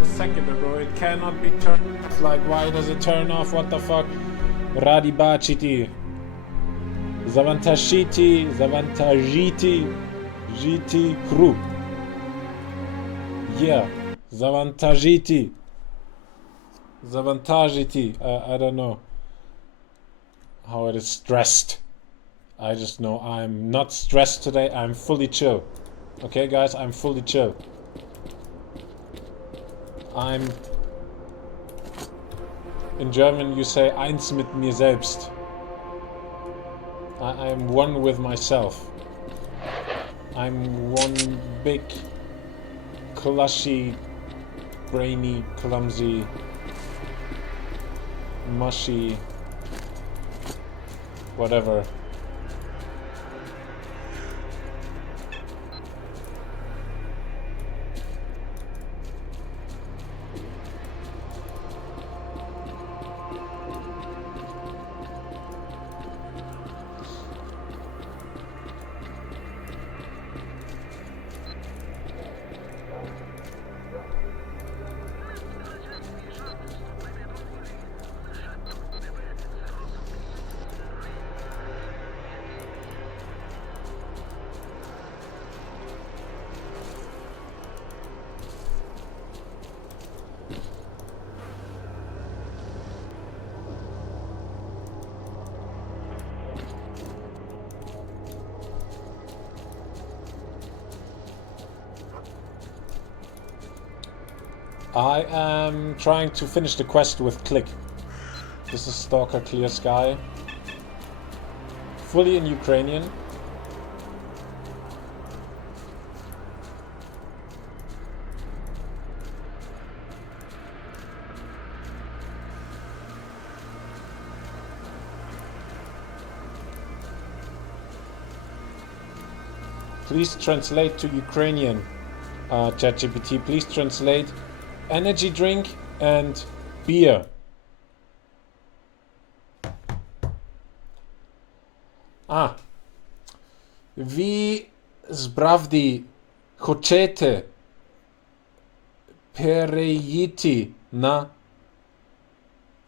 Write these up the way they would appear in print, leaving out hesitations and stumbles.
a second ago. It cannot be turned off. Like, why does it turn off? What the fuck? Radibachiti. Zavantashiti. GT crew. Yeah. Zavantagiti. I don't know how it is stressed. I just know I'm not stressed today. I'm fully chill. Okay, guys, I'm fully chill. In German you say eins mit mir selbst. I am one with myself. I'm one big, clushy, brainy, clumsy, mushy, whatever. I am trying to finish the quest with Click. This is Stalker Clear Sky. Fully in Ukrainian. Please translate to Ukrainian, ChatGPT. Please translate energy drink and beer. Ви справді хочете переїти на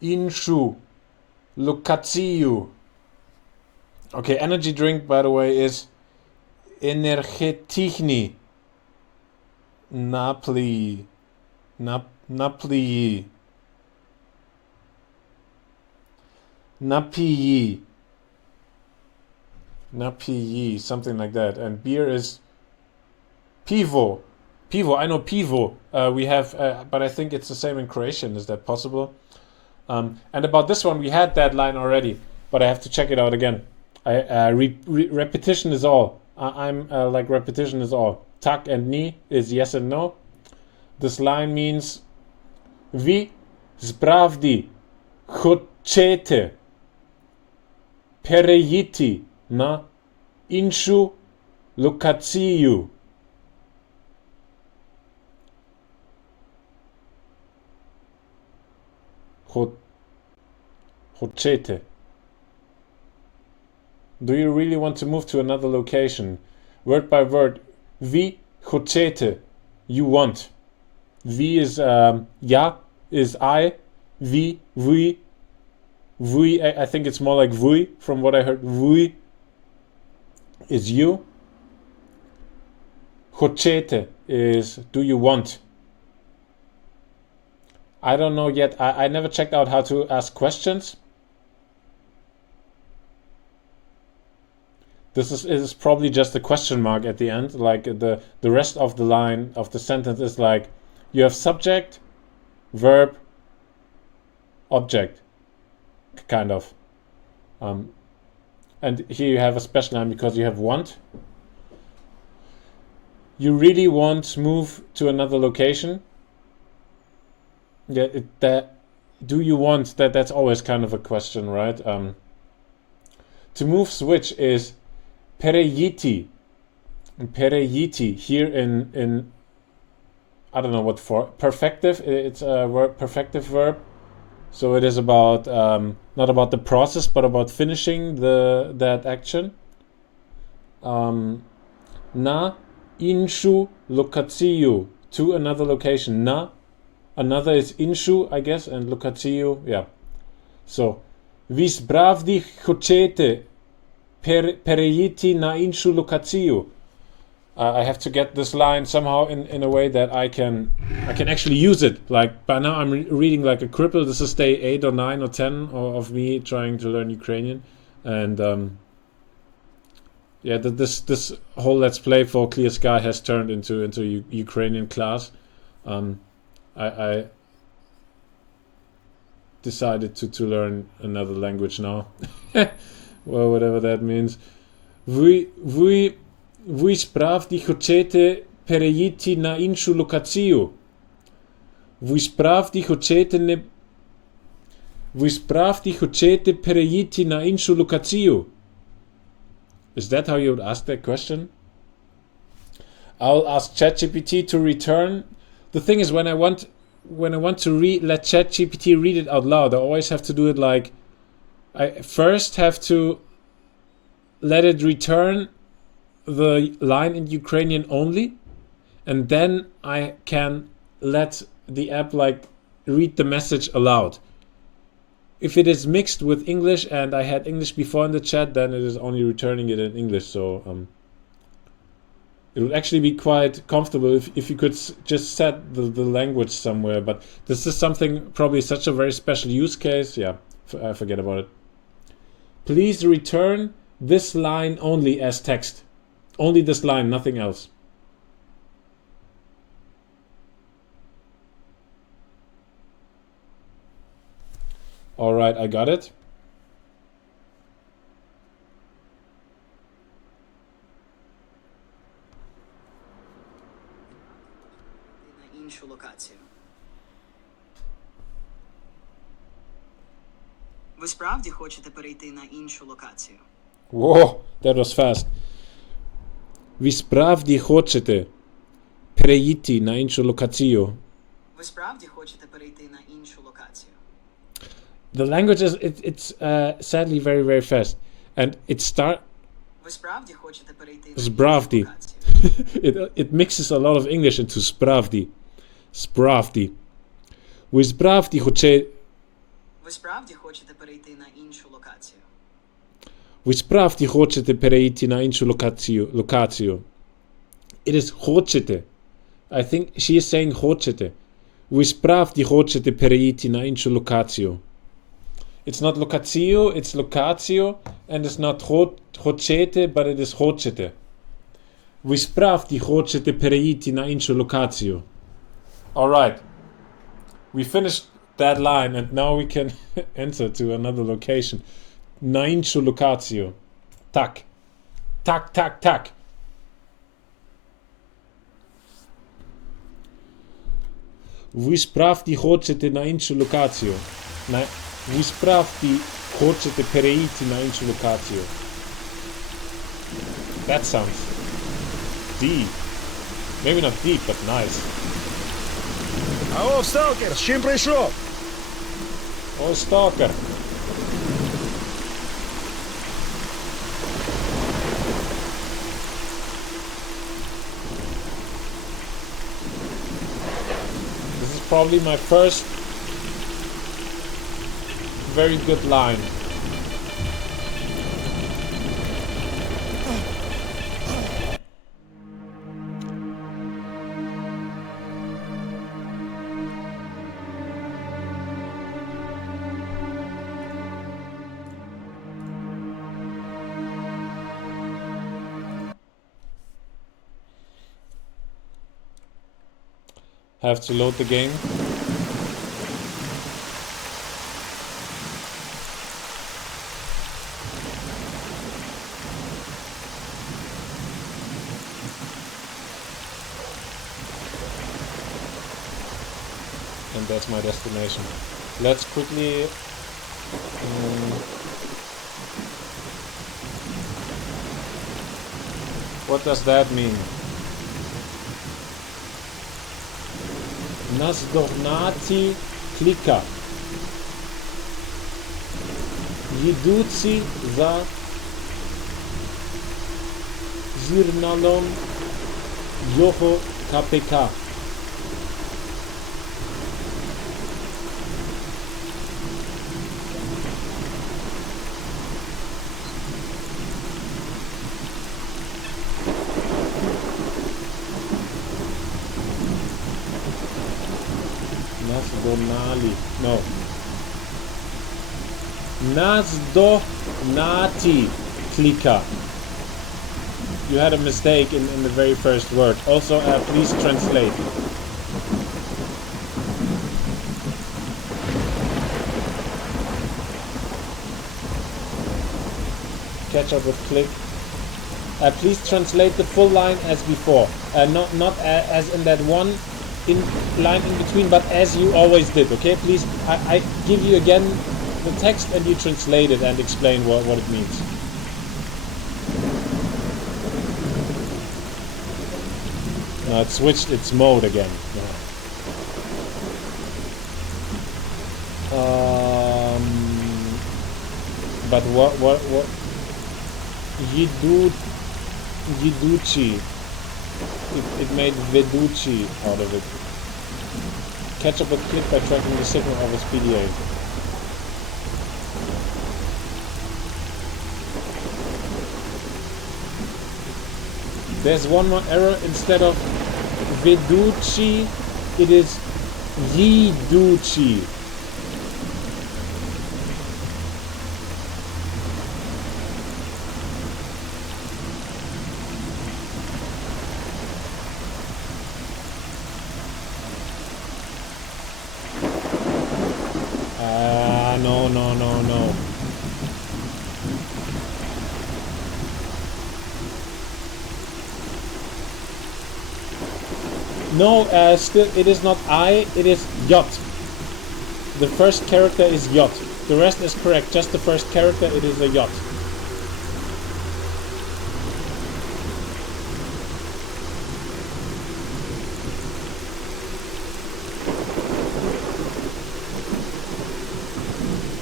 іншу локацію? Okay, energy drink, by the way, is energetичні напої. Napiji, something like that. And beer is pivo. I know pivo. We have, but I think it's the same in Croatian. Is that possible? And about this one, we had that line already, but I have to check it out again. Repetition is all. I'm like repetition is all. Tak and ni is yes and no. This line means vi spravdi хочете переїти на іншу локацію. Хочете. Do you really want to move to another location? Word by word. Vi хочете. You want. Vi is ja, is I. Vi, vui. Vui, I think it's more like vui from what I heard. Vui is you. Хочете is do you want. I don't know yet. I never checked out how to ask questions. This is probably just a question mark at the end. Like the rest of the line of the sentence is like you have subject, verb, object, kind of. And here you have a special line because you have want. You really want to move to another location. Yeah, do you want that? That's always kind of a question, right? To move switch is pereyiti. Pereyiti here in I don't know what for perfective. It's a perfective verb, so it is about not about the process, but about finishing that action. Na inshu lokaciju, to another location. Na Another is inshu, I guess, and 𝕸𝕟𝕟𝕒, yeah. So, vi spravdi hoćete перейти на іншу локацію? I have to get this line somehow in a way that I can actually use it. Like, by now I'm reading like a cripple. This is day 8 or 9 or 10 of me trying to learn Ukrainian. And yeah, this whole Let's Play for Clear Sky has turned into Ukrainian class. I decided to learn another language now. Well, whatever that means. Ви справді хочете перейти на іншу локацію? Ви справді хочете перейти на іншу локацію? Is that how you would ask that question? I'll ask ChatGPT to return. The thing is, when I want to let ChatGPT read it out loud, I always have to do it like, I first have to let it return the line in Ukrainian only, and then I can let the app like read the message aloud. If it is mixed with English and I had English before in the chat, then it is only returning it in English. So it would actually be quite comfortable if you could just set the language somewhere. But this is something, probably such a very special use case. Yeah, I forget about it. Please return this line only as text. Only this line, nothing else. All right, I got it. На іншу локацію. Ви справді хочете перейти на іншу локацію? Whoa, that was fast. Ви справді хочете перейти на іншу локацію? Ви справді хочете перейти на іншу локацію? The language is it's sadly very very fast, and Ви справді хочете перейти на Spravdi. іншу локацію? it mixes a lot of English into spravdi. Spravdi. Ви справді хочете Ви справді хочете перейти на іншу локацію? Ви справді хочете перейти на іншу локацію? It is хочете. I think she is saying хочете. Ви справді хочете перейти на іншу локацію? It's not локацію, it's локацію, and it's not хочете, but it is хочете. Ви справді хочете перейти на іншу локацію? Alright. We finished that line, and now we can enter to another location. На іншу локацію. Так. Так, так, так. Ви справді хочете на іншу локацію? Ви справді хочете перейти на іншу локацію? That sounds deep. Maybe not deep, but nice. Алло, Сталкер, з чим прийшов? Ой, Stalker. This is probably my first very good line. Have to load the game. And that's my destination. Let's quickly what does that mean? Nazdognaті кліка. Йдучи за журналом його КПК. Nazdonali. No. Nazdonati klika. You had a mistake in the very first word. Also, please translate. Catch up with click. Please translate the full line as before. Not as in that one line in between, but as you always did. Okay, please. I give you again the text and you translate it and explain what it means. No, it switched its mode again. No. But what? Yiduchi. It made Veduchi out of it. Catch up with click by tracking the signal of its PDA. There's one more error. Instead of Veduchi, it is Yiduchi. No. No, still, it is not I, it is Yot. The first character is Yot. The rest is correct, just the first character, it is a Yot.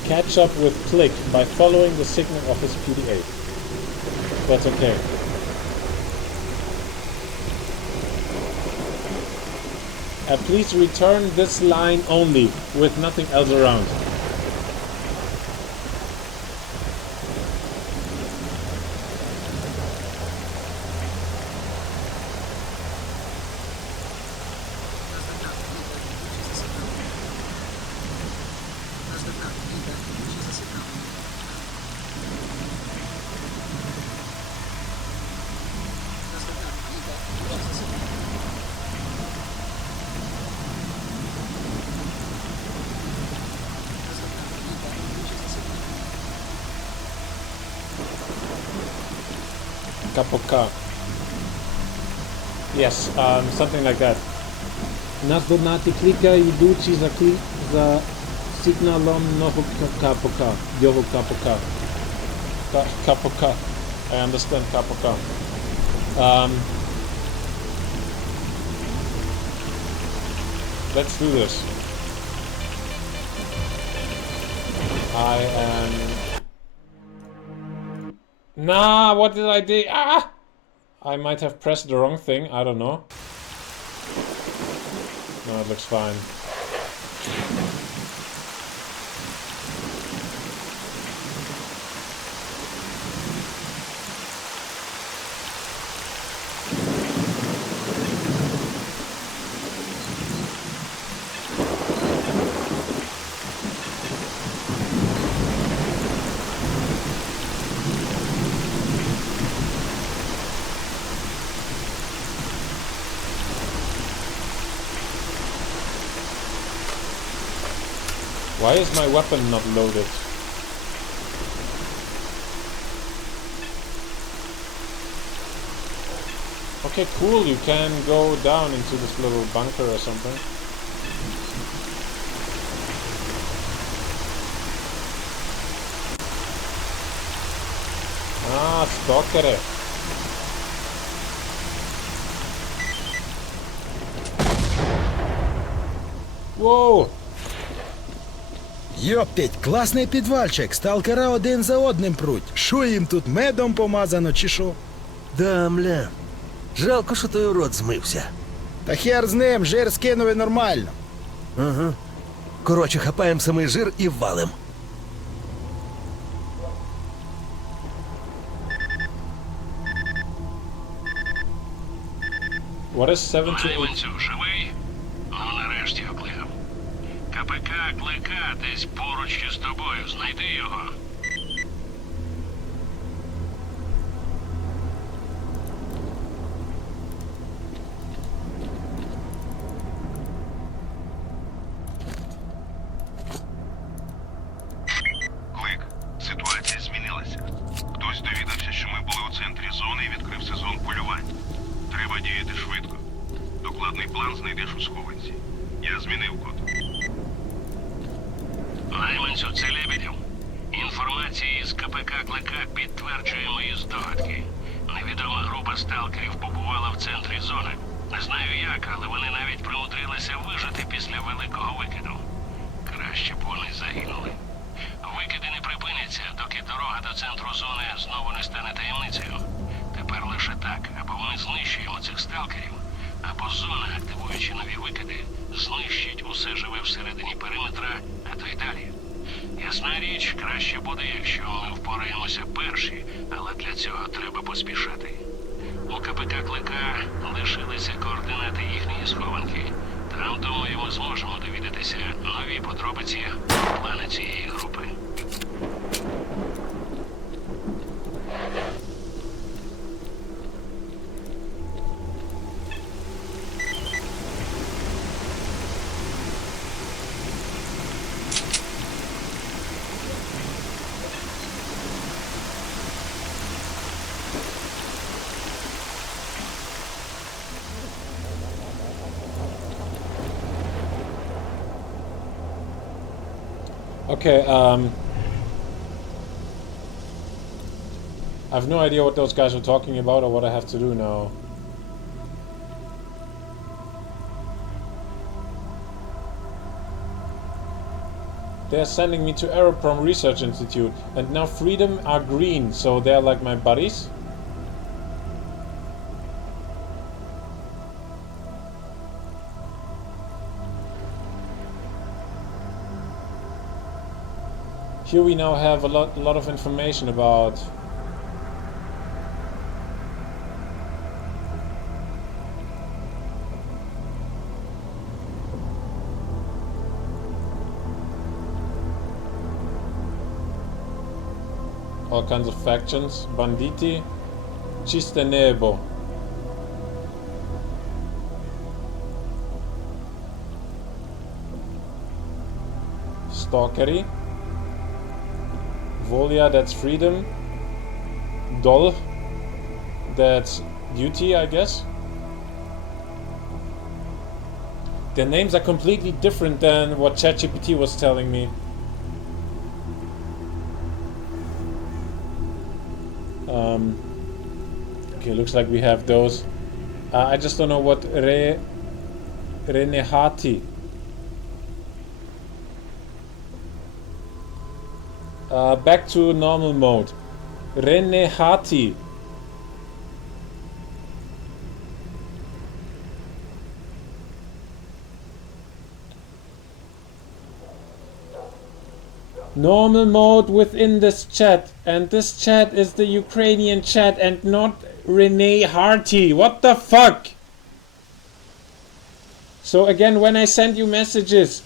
Catch up with click by following the signal of his PDA. That's okay. Please return this line only, with nothing else around. Kapoka. Yes, something like that. Nazdonati klika idući za signalom novog kapoka. Jovo kapoka. Kapoka. I understand kapoka. Let's do this. I am... Nah, what did I do? Ah! I might have pressed the wrong thing, I don't know. No, it looks fine. Why is my weapon not loaded? Okay, cool, you can go down into this little bunker or something. Ah, Stalker. Whoa! Йоптить, класний підвальчик, сталкера один за одним пруть. Що їм тут, медом помазано чи що? Да, мля. Жалко, що той урод змився. Та хер з ним, жир скинув і нормально. Ага. Коротше, хапаємо самий жир і валим. What is 7 to 8? Іванцю, живий? Ну, нарешті оклигав. КПК десь поруч із тобою. Знайди його. Клик, ситуація змінилася. Хтось довідався, що ми були у центрі зони і відкрив сезон полювань. Треба діяти швидко. Докладний план знайдеш у схованці. Я змінив код. Найманцю, це Лебедєв. Інформація із КПК підтверджує мої здогадки. Невідома група сталкерів побувала в центрі зони. Не знаю як, але вони навіть примудрилися вижити після великого викиду. Краще б вони загинули. Викиди не припиняться, доки дорога до центру зони знову не стане таємницею. Тепер лише так, або ми знищуємо цих сталкерів, або зона, активуючи нові викиди, знищить усе живе всередині периметра, а то й далі. Ясна річ, краще буде, якщо ми впораємося перші, але для цього треба поспішати. У КПК лишилися координати їхньої схованки. Там, думаю, ми зможемо довідатися нові подробиці плану цієї групи. Okay, I have no idea what those guys are talking about or what I have to do now. They're sending me to Aeroprom Research Institute, and now Freedom are green, so they're like my buddies. Here we now have a lot of information about all kinds of factions. Banditi, 𝔸𝕟𝕟𝕟𝕒. Stalkery. Volya, that's freedom. 𝔸𝕟𝕟𝕟𝕒, that's duty, I guess. Their names are completely different than what ChatGPT was telling me. Okay, looks like we have those. I just don't know what Renehati. Back to normal mode. Renehati. Normal mode within this chat, and this chat is the Ukrainian chat and not Renee Harty. What the fuck? So again, when I send you messages,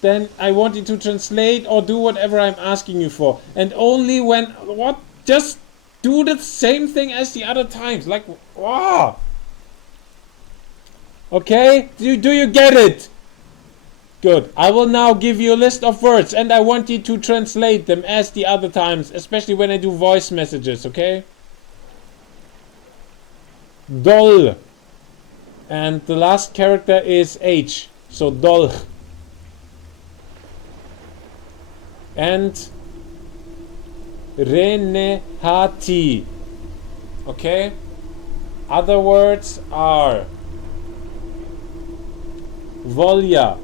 then I want you to translate or do whatever I'm asking you for. And only when... What? Just do the same thing as the other times. Like, wow. Okay? Do you get it? Good. I will now give you a list of words and I want you to translate them as the other times, especially when I do voice messages, okay? 𝔸𝕟. And the last character is H. So 𝔸𝕟. And Renehati. Okay? Other words are Volya.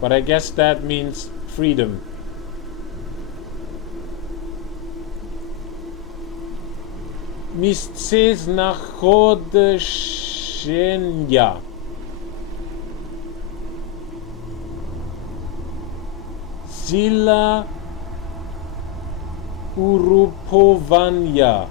But I guess that means freedom. Miejsce znachodzenia. Sila ugrupowania.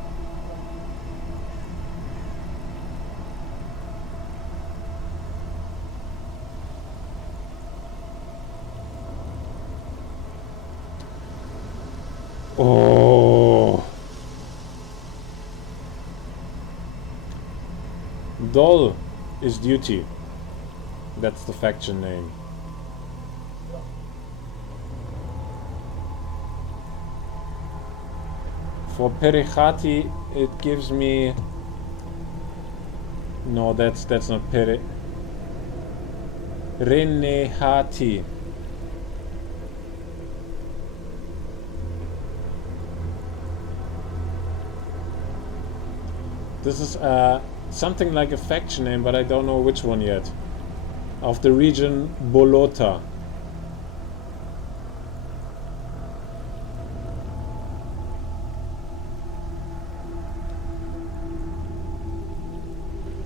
Oh. Dol is duty. That's the faction name. For Perechati, it gives me. No, that's not Pere. Renehati. This is something like a faction name, but I don't know which one yet. Of the region Bolota.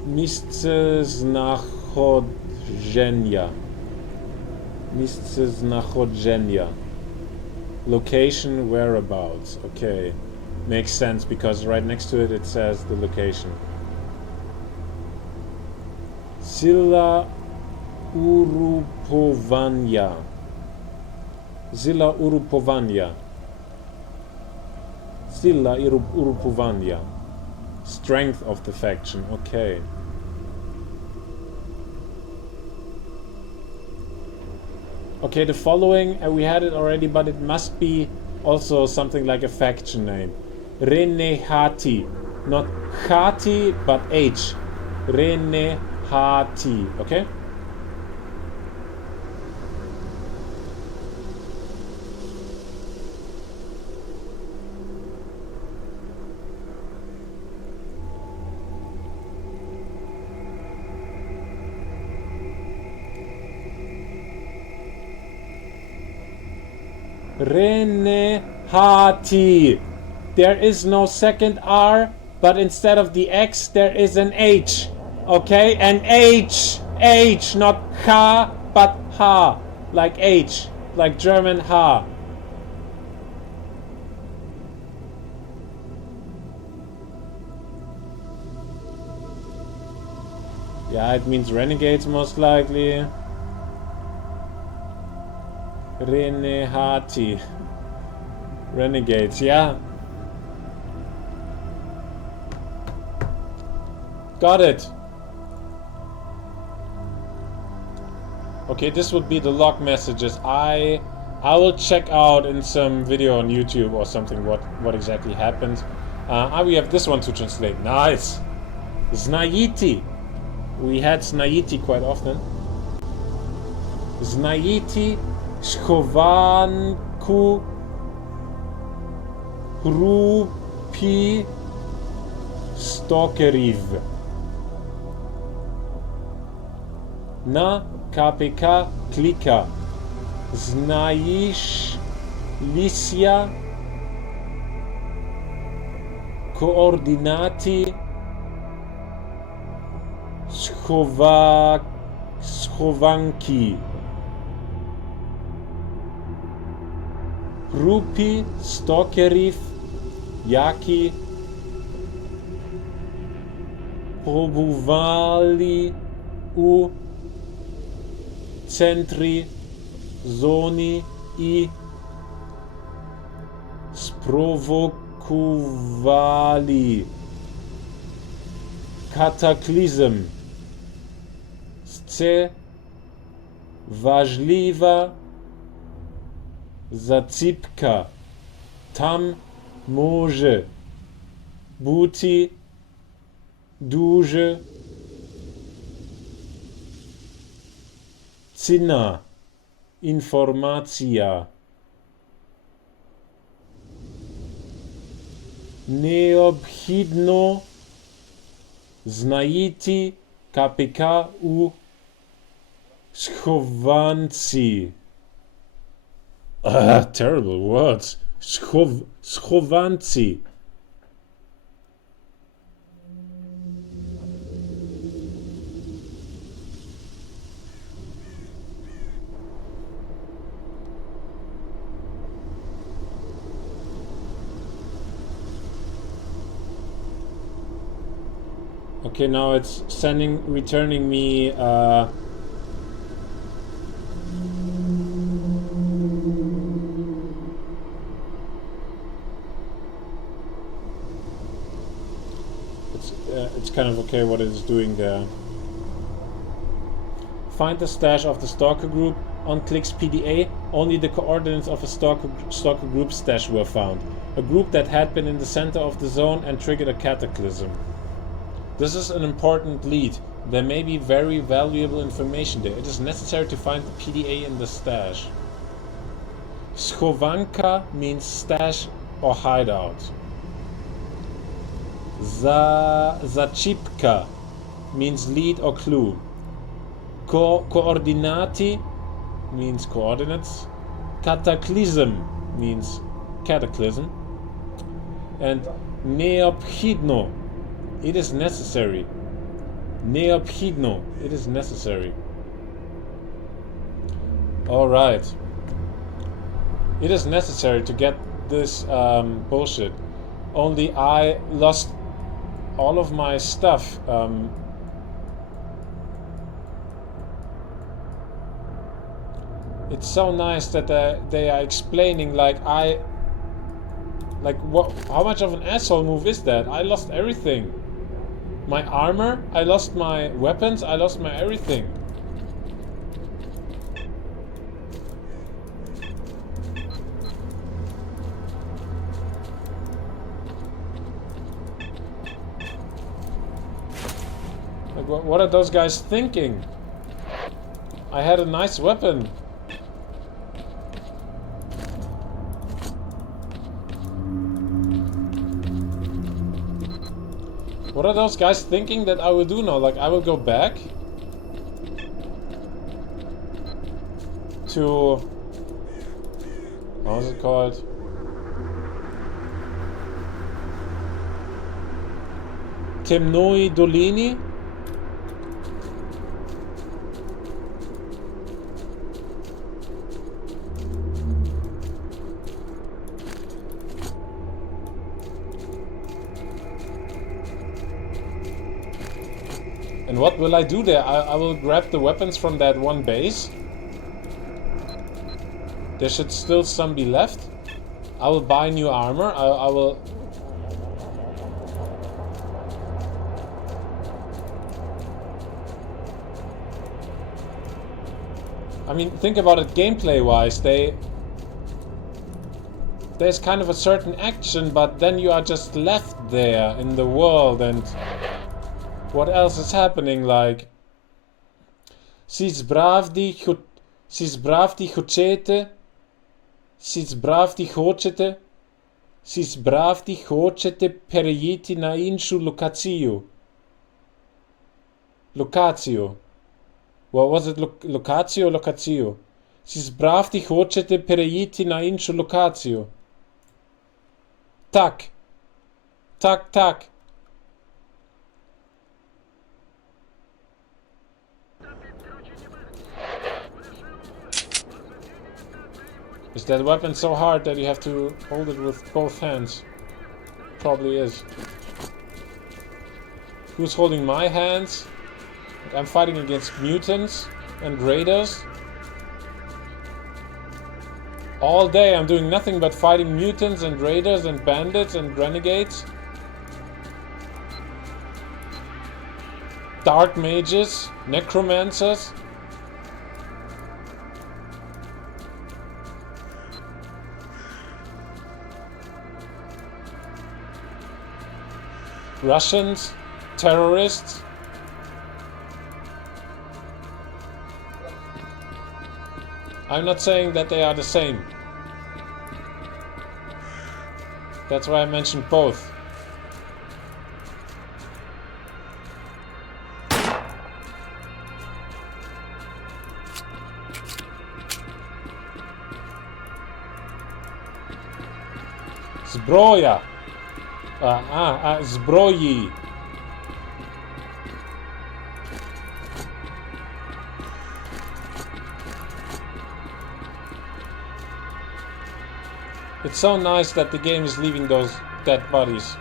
Miejsce znachodzenia. Miejsce znachodzenia. Location, whereabouts. Okay. Makes sense because right next to it it says the location. Sila Urupowania. Sila Urupowania. Sila Urupowania. Strength of the faction. Okay. Okay, the following, we had it already, but it must be also something like a faction name. Renehati. Not Hati, but H. Renehati. Okay? Renehati. There is no second R, but instead of the X, there is an H. Okay? And H. H, not H, but H. Like H. Like German H. Yeah, it means renegades most likely. Renehati. Renegades, yeah. Got it. Okay, this would be the log messages. I will check out in some video on YouTube or something what exactly happened. We have this one to translate. Nice. Znajiti. We had Znajiti quite often. Znajiti schovanku grupi stalkeriv. Na KPK klika. Znajiš lisja koordinati schovanki. Grupi stalkerів, які побували у центрі зони і спровокували катаклізм. Це важлива заціпка. Там може бути дуже цінна інформація. Необхідно знайти КПК у схованці. Terrible words. Schovanci. Okay, now it's returning me kind of okay what it is doing there. Find the stash of the Stalker group. On Click's PDA, only the coordinates of a Stalker group stash were found. A group that had been in the center of the zone and triggered a cataclysm. This is an important lead. There may be very valuable information there. It is necessary to find the PDA in the stash. Schovanka means stash or hideout. Zacipka means lead or clue. Koordinati means coordinates. Cataclysm means cataclysm. And neopchidno, it is necessary. Neopchidno, it is necessary. Alright. It is necessary to get this bullshit. Only I lost all of my stuff. It's so nice that they are explaining like what? How much of an asshole move is that? I lost everything. My armor, I lost my weapons, I lost my everything. Like what are those guys thinking? I had a nice weapon. What are those guys thinking that I will do now? Like, I will go back to... How is it called? 𝔸𝕟𝕟𝕟𝕒. And what will I do there? I will grab the weapons from that one base. There should still some be left. I will buy new armor. I will... I mean, think about it gameplay-wise. There's kind of a certain action, but then you are just left there in the world and... What else is happening? Like, spravdi hočete perejiti na inšu lokaciju. Lokaciju. What was it? Lokaciju or lokaciju? Spravdi hočete perejiti na inšu lokaciju. Tak. Tak. Is that weapon so hard that you have to hold it with both hands? Probably is. Who's holding my hands? I'm fighting against mutants and raiders. All day I'm doing nothing but fighting mutants and raiders and bandits and renegades. Dark mages, necromancers. Russians, terrorists. I'm not saying that they are the same. That's why I mentioned both. Zbroja. Zbroji. It's so nice that the game is leaving those dead bodies.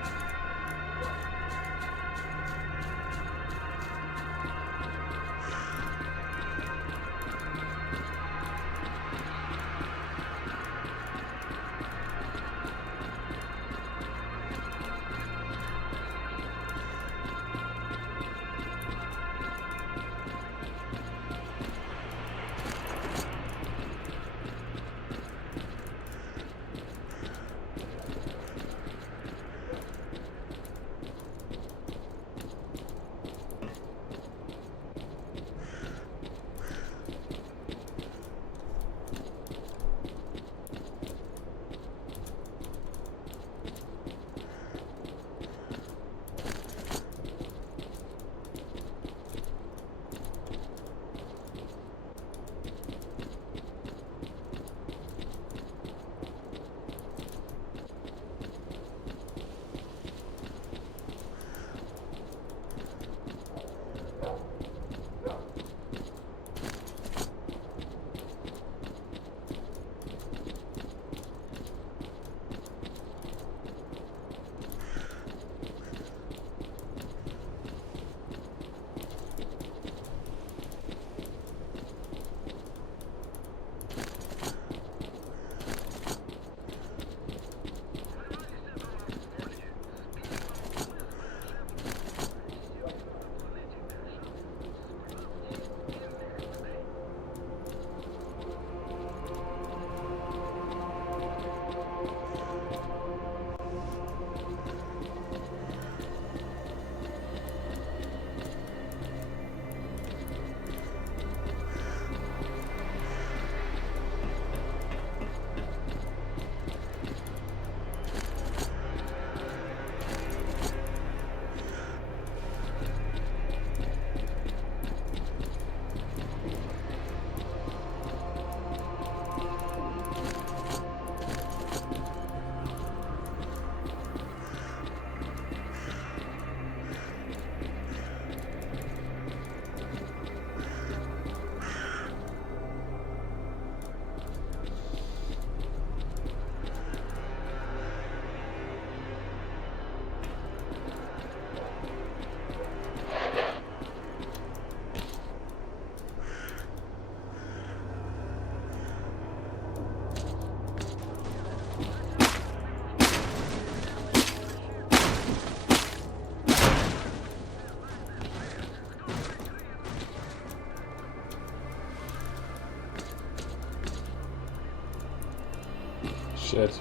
Shit.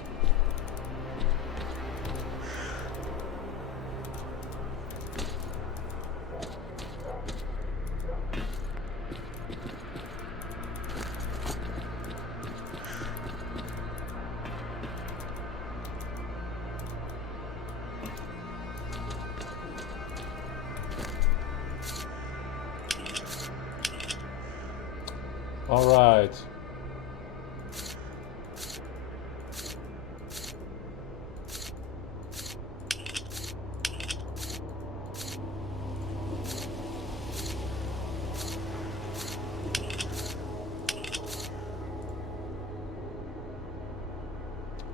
All right.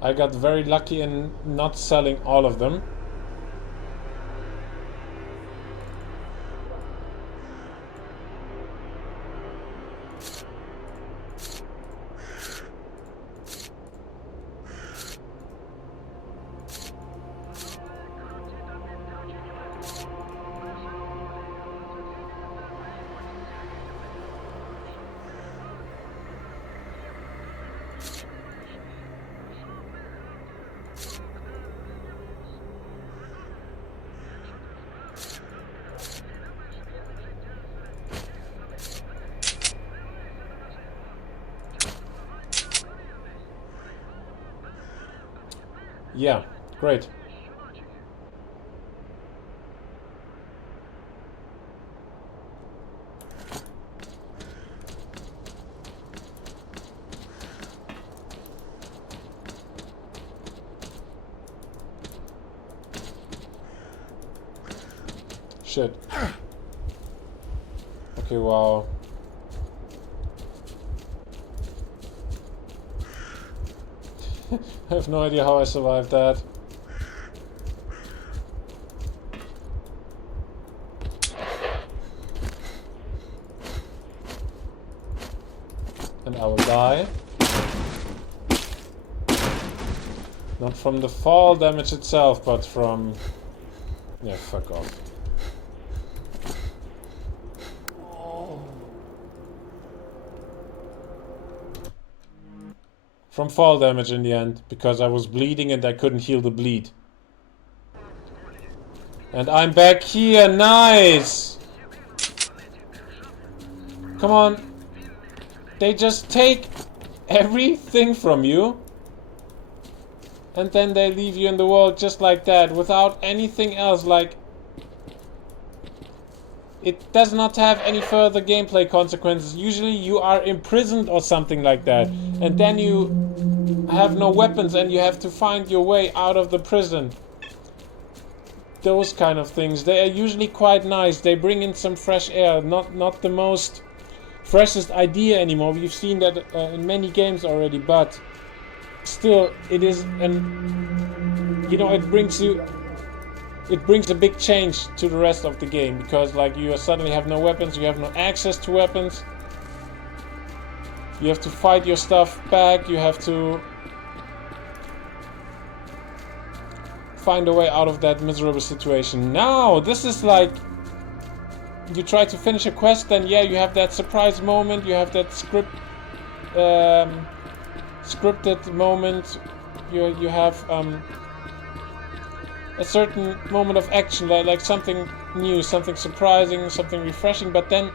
I got very lucky in not selling all of them. Yeah, great. Shit. Okay, wow. I have no idea how I survived that. And I will die. Not from the fall damage itself, but from... Yeah, fuck off. From fall damage in the end, because I was bleeding and I couldn't heal the bleed. And I'm back here, nice! Come on. They just take everything from you. And then they leave you in the world just like that, without anything else, like... It does not have any further gameplay consequences. Usually you are imprisoned or something like that. And then you have no weapons and you have to find your way out of the prison. Those kind of things. They are usually quite nice. They bring in some fresh air. Not the most freshest idea anymore. We've seen that in many games already, but still it is an... You know, it brings a big change to the rest of the game, because like you suddenly have no weapons, you have no access to weapons. You have to fight your stuff back, you have to find a way out of that miserable situation. Now, this is like, you try to finish a quest, then yeah, you have that surprise moment, you have that scripted moment, you have a certain moment of action, like something new, something surprising, something refreshing, but then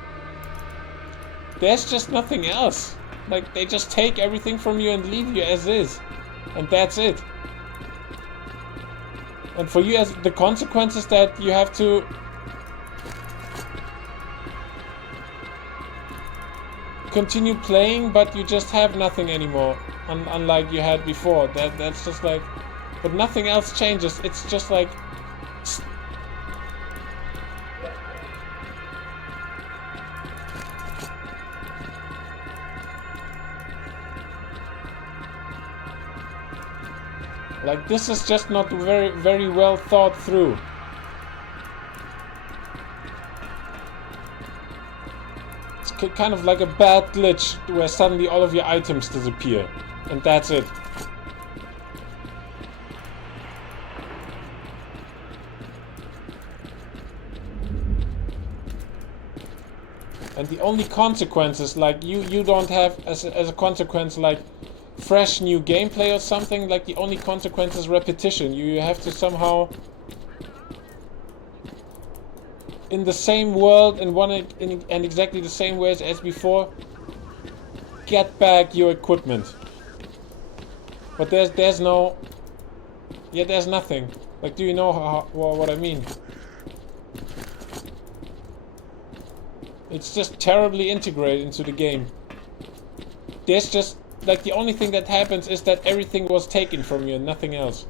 there's just nothing else. Like, they just take everything from you and leave you as is. And that's it. And for you, as the consequences that you have to continue playing, but you just have nothing anymore, unlike you had before. That's just like... But nothing else changes. It's just like... Like, this is just not very well thought through. It's kind of like a bad glitch where suddenly all of your items disappear. And that's it. And the only consequences, like, you don't have as a consequence, like, fresh new gameplay or something. Like the only consequence is repetition. You have to somehow, in the same world, in exactly the same ways as before, get back your equipment. But there's no, yeah, there's nothing. Like, do you know what I mean? It's just terribly integrated into the game. There's just, like, the only thing that happens is that everything was taken from you and nothing else.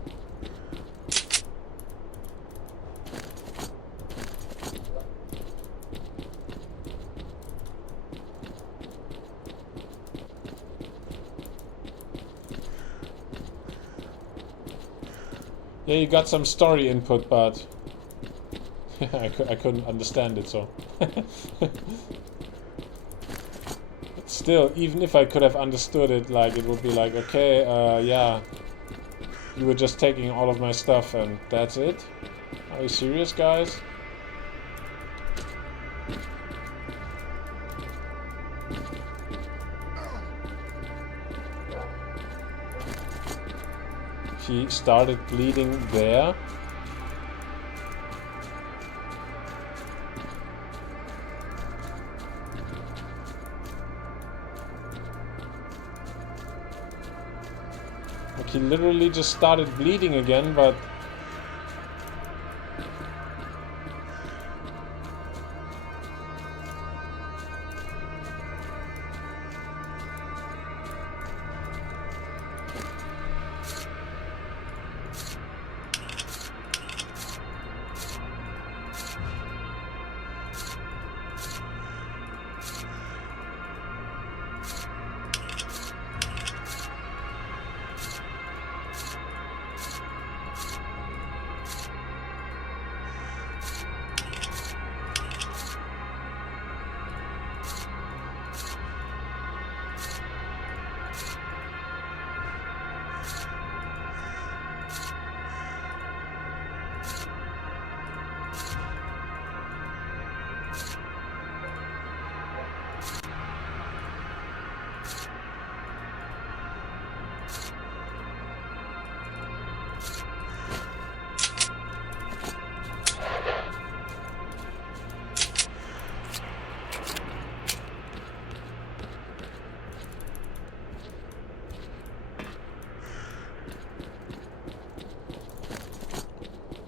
Yeah, you got some story input, but I couldn't understand it, so. But still, even if I could have understood it, like, it would be like, okay, yeah, you were just taking all of my stuff and that's it? Are you serious, guys? He started bleeding there. Like, he literally just started bleeding again, but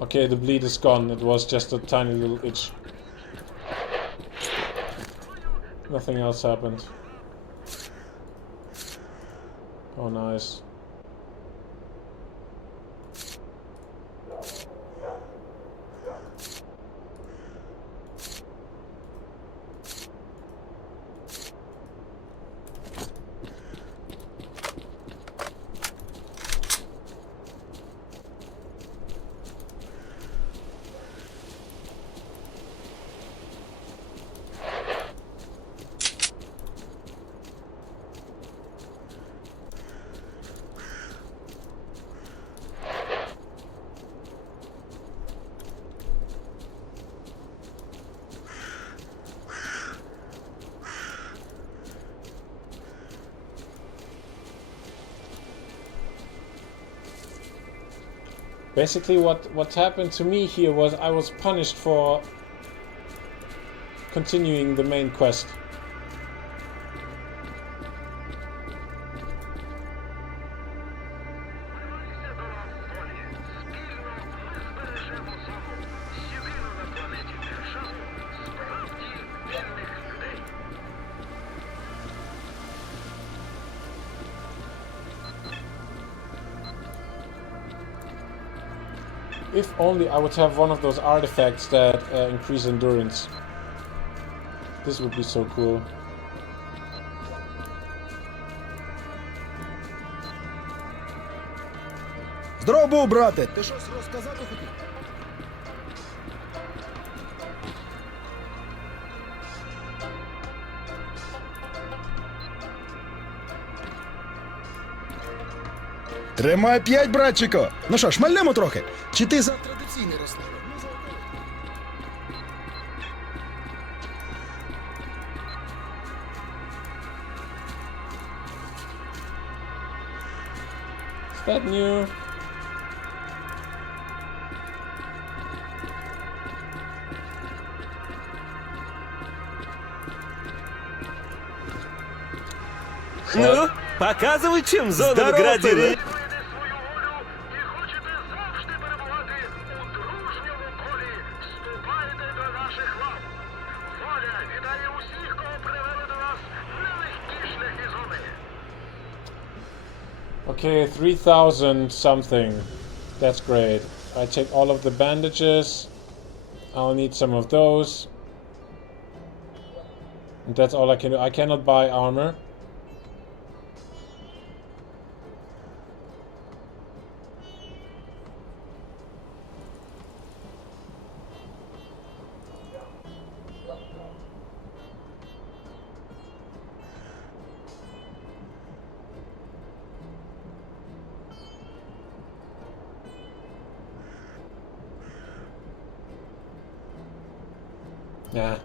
okay, the bleed is gone. It was just a tiny little itch. Nothing else happened. Oh, nice. Basically what happened to me here was I was punished for continuing the main quest. If only I would have one of those artifacts that increase endurance. This would be so cool. Здоров був, брате! Ти щось розказати хотів? Тримай 5, братчико! Ну що, шмальнемо трохи? Чи ти за традиційний розставив? Ну, за окей. Bad news. Ну, показывай, чем зону наградили. Okay, 3,000 something. That's great. I take all of the bandages. I'll need some of those. And that's all I can do. I cannot buy armor. Yeah.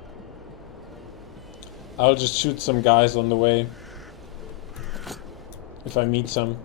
I'll just shoot some guys on the way. If I meet some.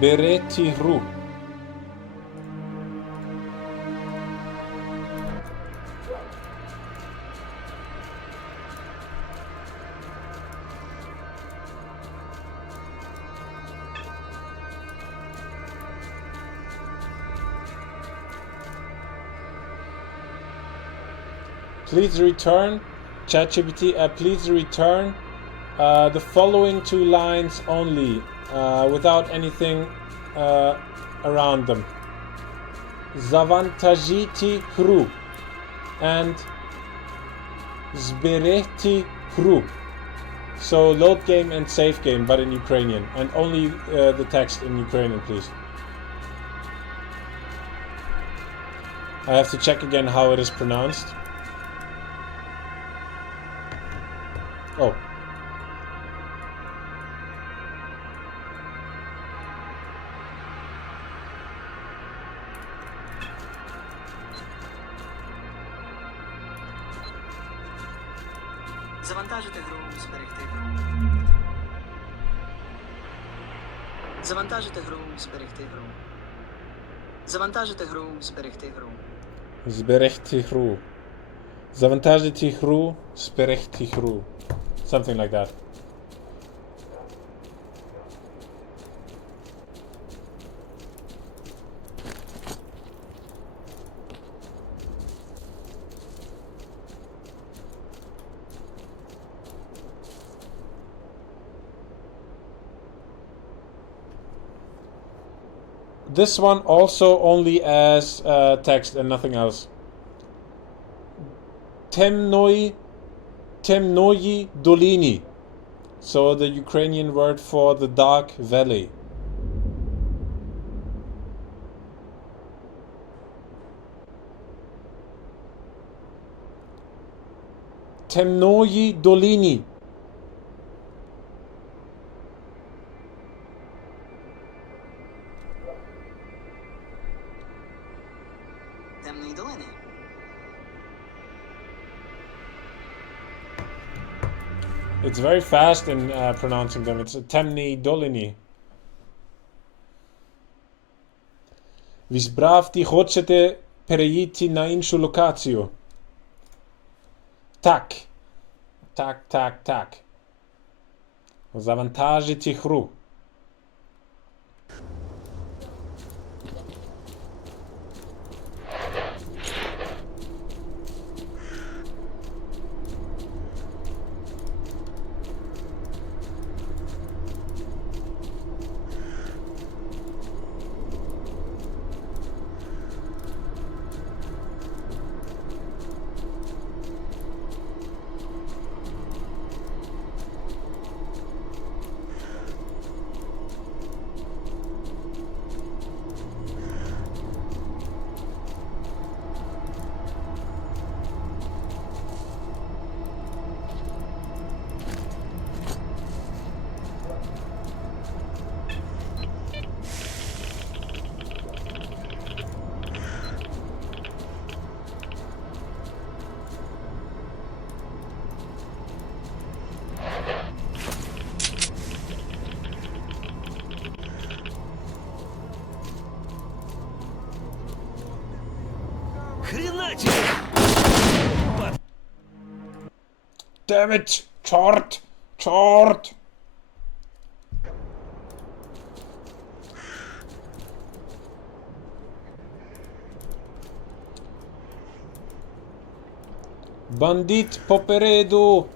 𝔸𝕟𝕟𝕟𝕒. Please return, ChatGPT, please return the following two lines only, without anything around them. 𝔸𝕟𝕟𝕟𝕒 and 𝔸𝕟𝕟𝕟𝕒. So load game and save game, but in Ukrainian, and only the text in Ukrainian, please. I have to check again how it is pronounced. Oh. Завантажити гру, зберегти гру. Завантажити гру, зберегти гру. Завантажити гру, зберегти гру. 𝔸𝕟𝕟𝕟𝕒. Завантажити гру, зберегти гру. Something like that. This one also only as text and nothing else. 𝔸𝕟𝕟𝕟𝕒 dolini. So the Ukrainian word for the dark valley. 𝔸𝕟𝕟𝕟𝕒 dolini. Темної долини. It's very fast in pronouncing them. It's 𝔸𝕟𝕟 dolini. Ви справді хочете переїти на іншу локацію? Так. Так. Завантажити гру. бачив! Damn it! Chort! Chort! Bandit poperedo!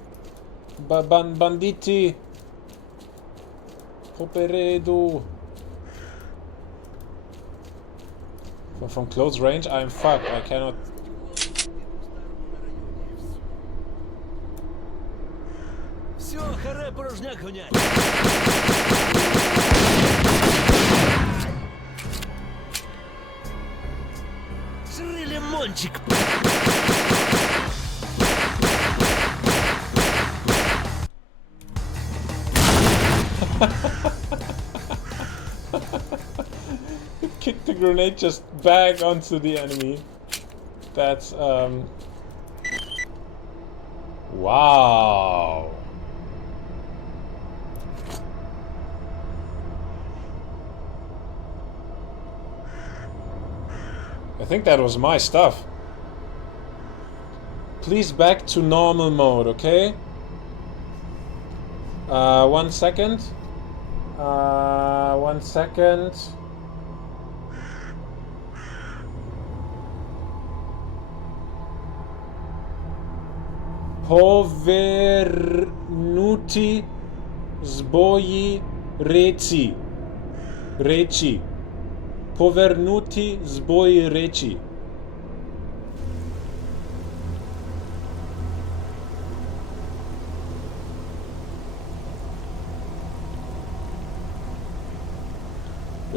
Banditi! Poperedo! From close range, I'm fucked. I cannot. Все, харе порожняк гонять! Жри лимончик! Kick the grenade just back onto the enemy. That's wow. I think that was my stuff. Please back to normal mode, okay? 1 second. 1 second. Povernuti 𝔸𝕟𝕟𝕟𝕒 𝕟𝕟𝕟𝕒. Povernuti 𝔸𝕟𝕟𝕟𝕒.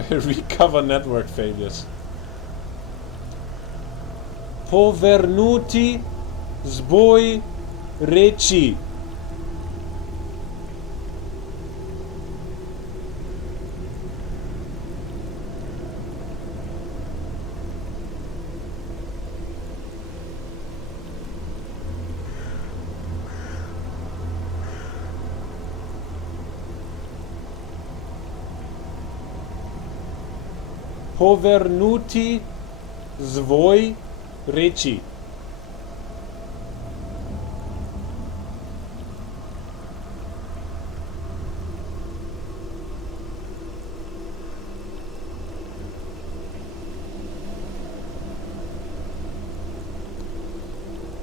Recover network failures. Povernuti 𝔸𝕟𝕟𝕟𝕒. Povernuti 𝔸𝕟𝕟𝕟𝕒.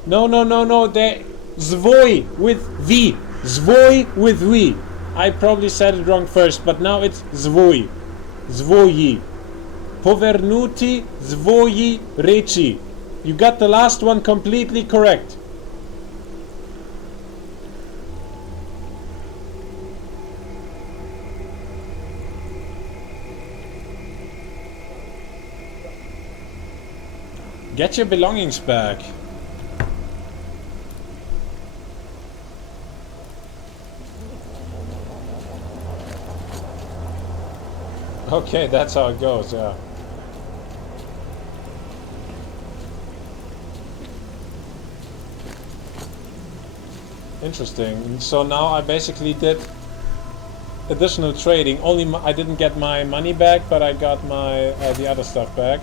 No, they zvoi with V. Zvoi with V. I probably said it wrong first, but now it's zvoi. Zvoyi. Povernuti 𝔸𝕟𝕟𝕟𝕟. You got the last one completely correct. Get your belongings back. Okay, that's how it goes, yeah. Interesting. So now I basically did additional trading. Only I didn't get my money back, but I got my the other stuff back.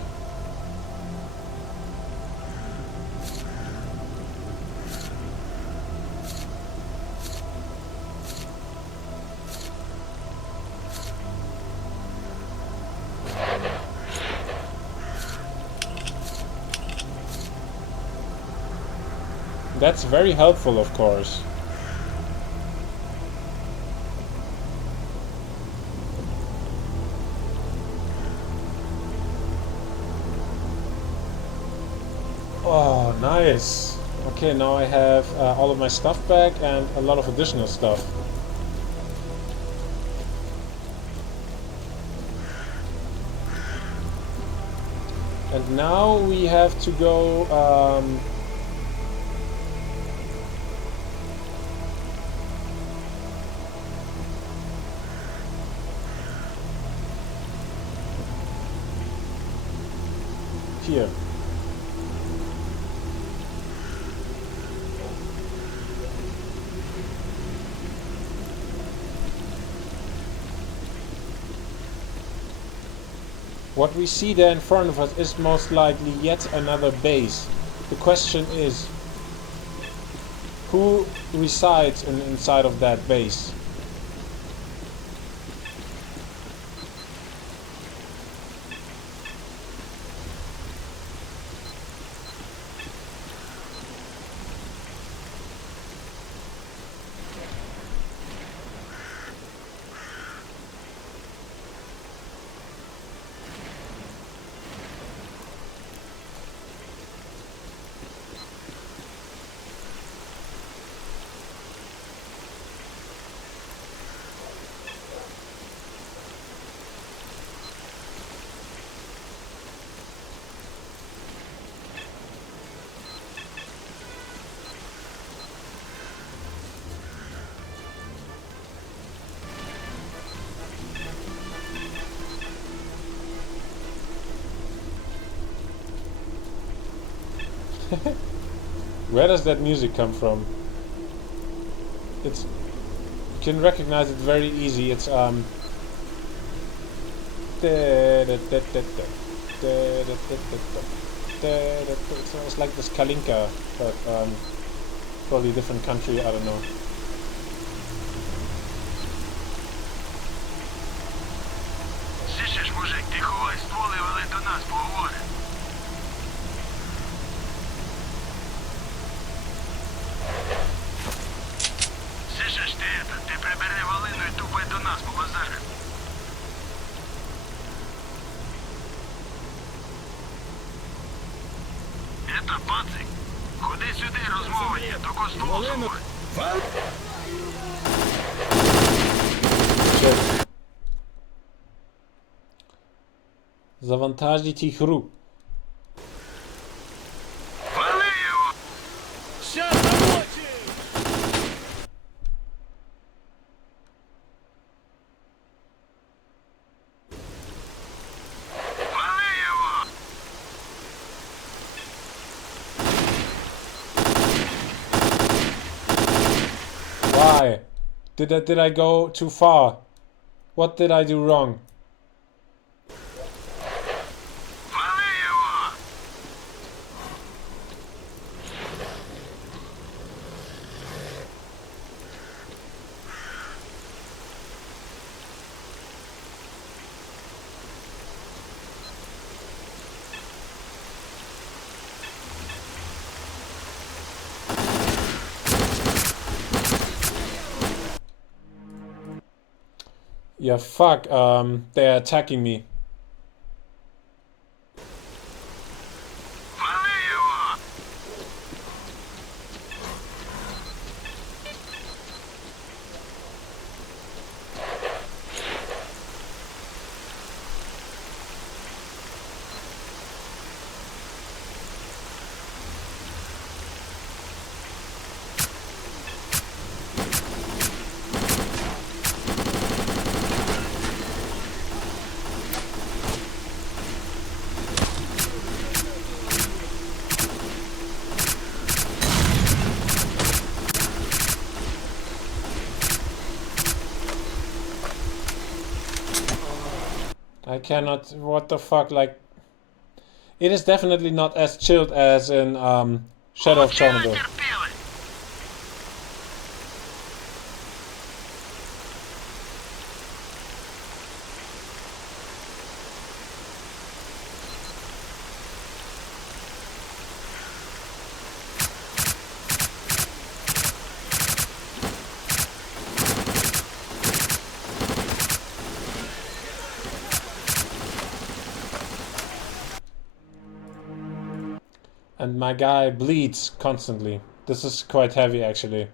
That's very helpful, of course. Oh, nice. Okay, now I have all of my stuff back and a lot of additional stuff. And now we have to go here. What we see there in front of us is most likely yet another base. The question is, who resides inside of that base? Where does that music come from? You can recognize it very easy. It's it's like this Kalinka, but probably a different country, I don't know. Слышиш, мужик, ти ховай стволи, вали до нас, поговори. Слышиш, ти прибери валину і тупай до нас, по базару. Это пацик. Ходи сюди, розмова є, тільки ствол сховай. Завантажить ігру. Вали його! Вали його! Why? Did I go too far? What did I do wrong? Вали його! Yeah, fuck, they're attacking me. Вали його! I cannot, what the fuck, like... It is definitely not as chilled as in Shadow of Chernobyl. Терпіли! And my guy bleeds constantly. This is quite heavy actually.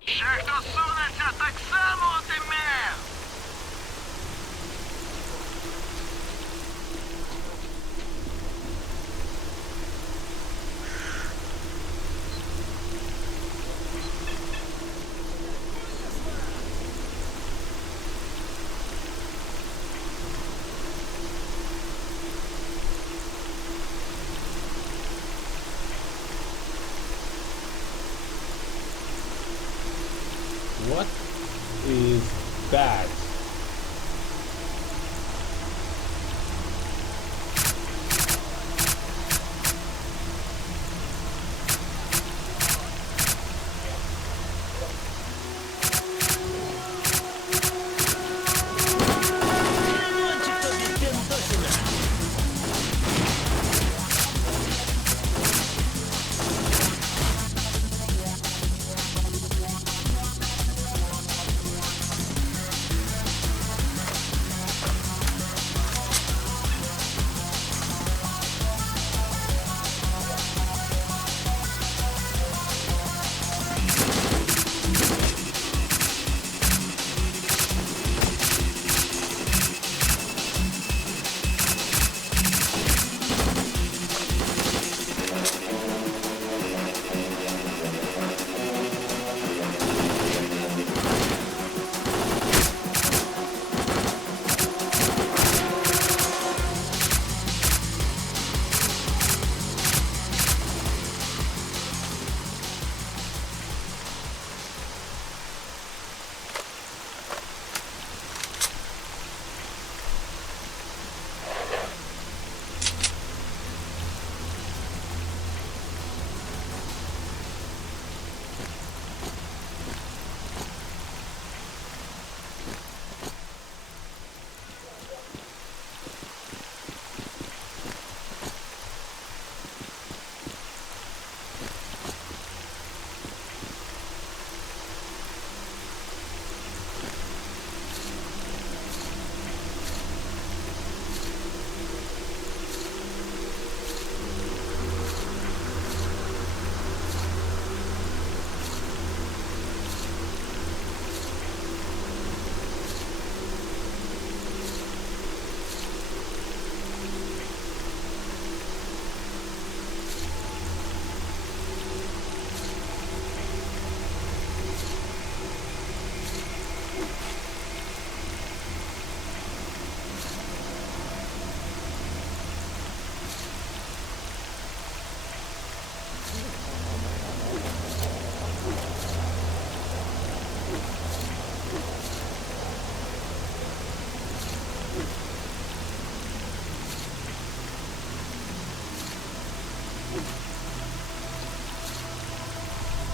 Ще хто сунеться, так само отиме! What is that?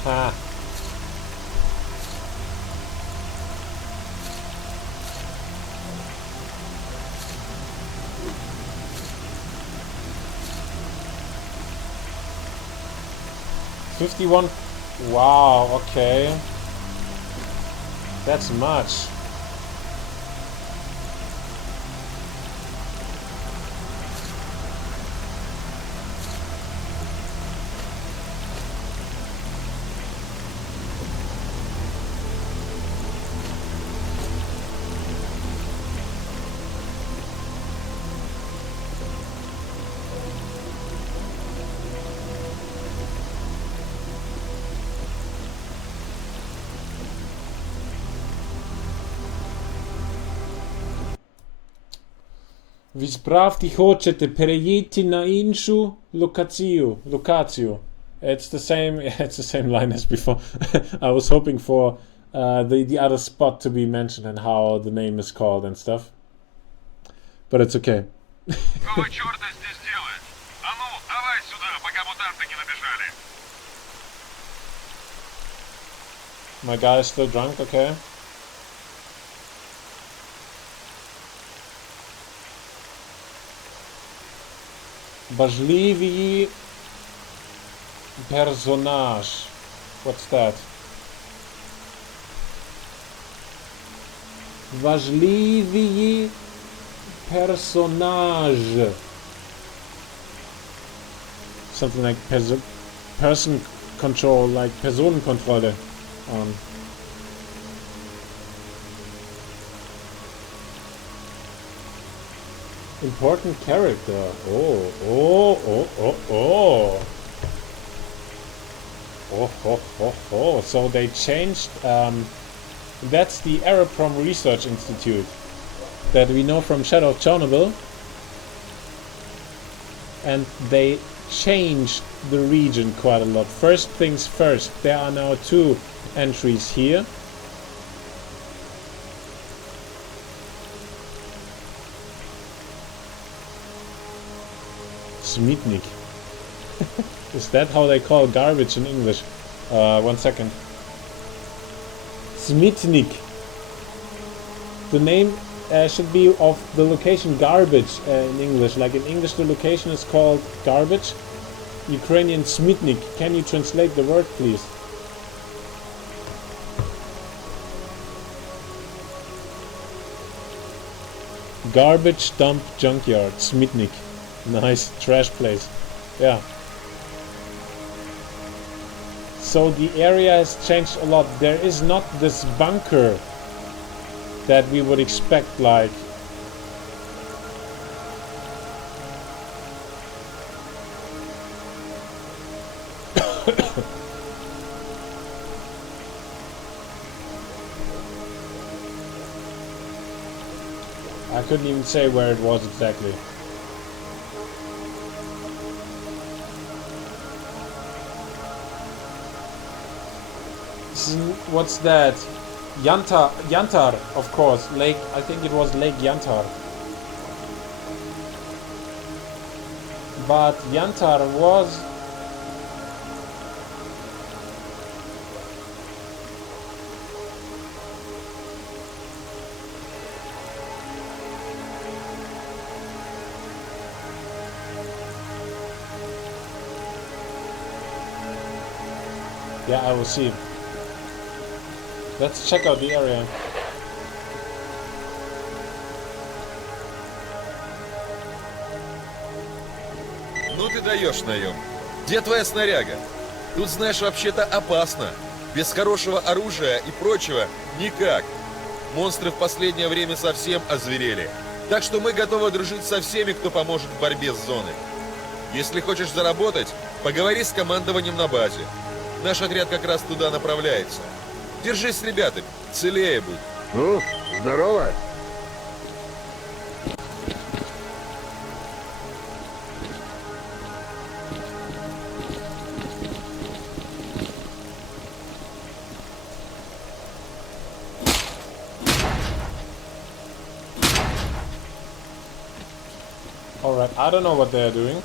Ah. $51. Wow, okay. That's much. Ви справді хочете перейти на іншу локацію. It's the same. It's the same line as before. I was hoping for the other spot to be mentioned and how the name is called and stuff. But it's okay. Какого черта здесь делаешь? А ну, давай сюда, пока мутанты не набежали. My guy is still drunk. Okay. Важливі персонаж. What's that? Важливі персонаж. Something like person control, like Personenkontrolle. Important character. Oh. So they changed. That's the Aeroprom Research Institute that we know from Shadow of Chernobyl. And they changed the region quite a lot. First things first, there are now 2 entries here. Smitnik. Is that how they call garbage in English? 1 second. Smitnik. The name should be of the location garbage in English. Like in English the location is called garbage. Ukrainian Smitnik. Can you translate the word, please? Garbage dump junkyard. Smitnik. Nice trash place. Yeah. So the area has changed a lot. There is not this bunker that we would expect, like I couldn't even say where it was exactly. What's that? Yantar, of course. Lake, I think it was Lake Yantar. But Yantar was... Yeah, I will see. Let's check out the area. Ну ты даешь, наем. Где твоя снаряга? Тут, знаешь, вообще-то опасно. Без хорошего оружия и прочего никак. Монстры в последнее время совсем озверели. Так что мы готовы дружить со всеми, кто поможет в борьбе с зоной. Если хочешь заработать, поговори с командованием на базе. Наш отряд как раз туда направляется. Держись с ребятами, целее будь. Ну, здорово. Alright, I don't know what they're doing.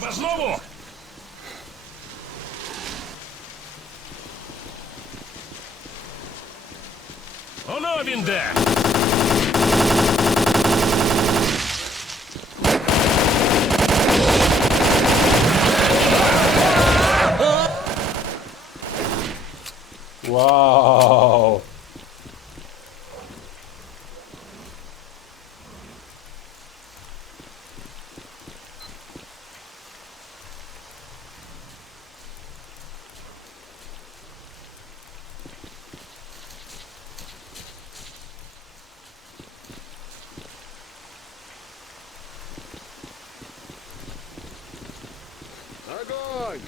Хіба знову? Оно він де! Wow. Огонь!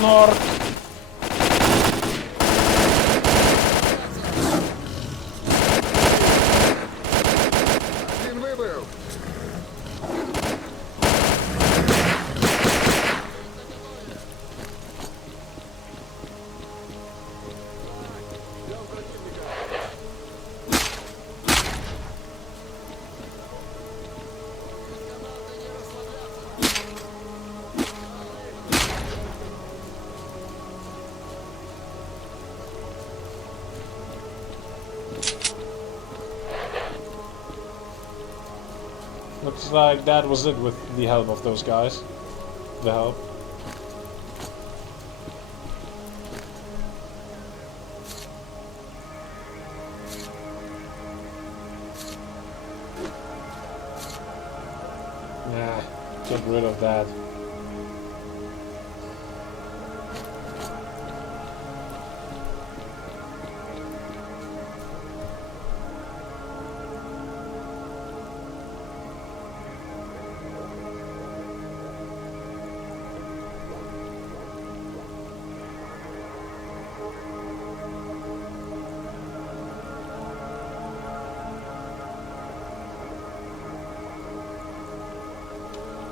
Норд. Один выбыл! Looks like that was it with the help of those guys. The help. Yeah, get rid of that.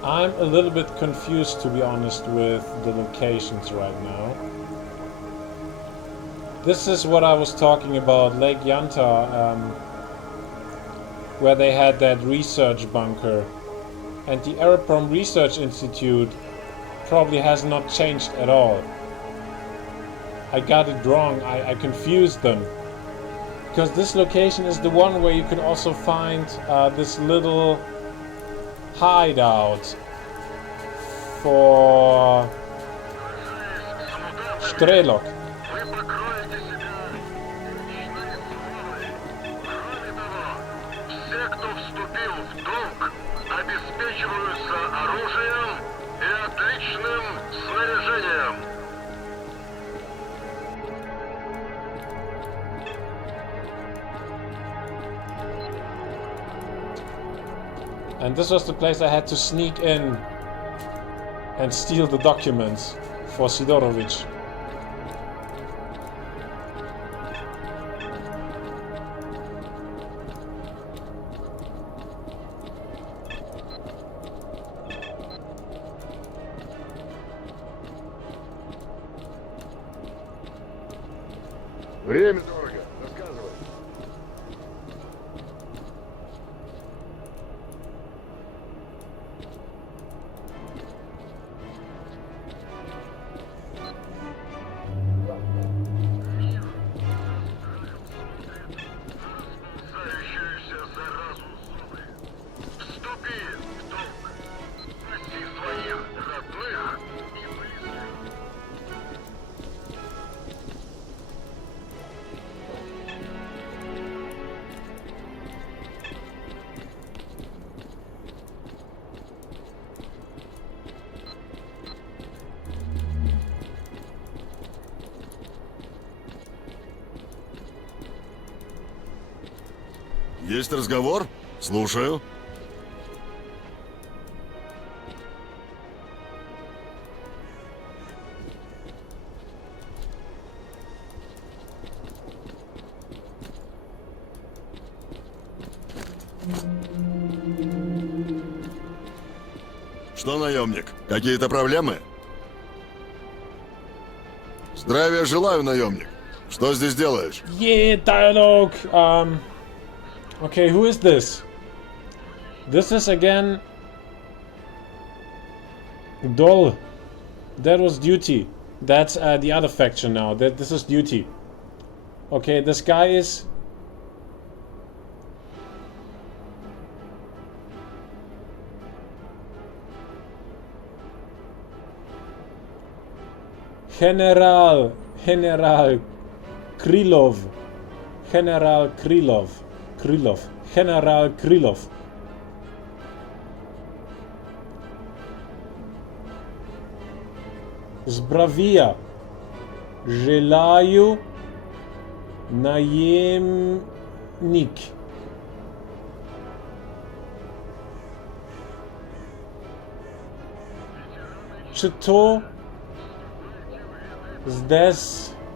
I'm a little bit confused, to be honest, with the locations right now. This is what I was talking about, Lake Yanta, where they had that research bunker. And the Aeroprom Research Institute probably has not changed at all. I got it wrong, I confused them. Because this location is the one where you can also find this little hideout for Strelok. Вы покроете себя личной славой. Кроме того, все, кто вступил в долг, обеспечиваются оружием и отличным снаряжением. And this was the place I had to sneak in and steal the documents for Sidorovich. Время дорого. Рассказывай. Расползающуюся заразу зоны. Вступи в долг. Есть разговор? Слушаю. Что, наемник? Какие-то проблемы? Здравия желаю, наемник. Что здесь делаешь? Yeah, dialogue. Okay, who is this? This is again Dol. That was Duty. That's the other faction now. This is Duty. Okay, this guy is General Krylov. General Krylov. General Krylov. Zdravia. Желаю наемник. Что здесь делаешь?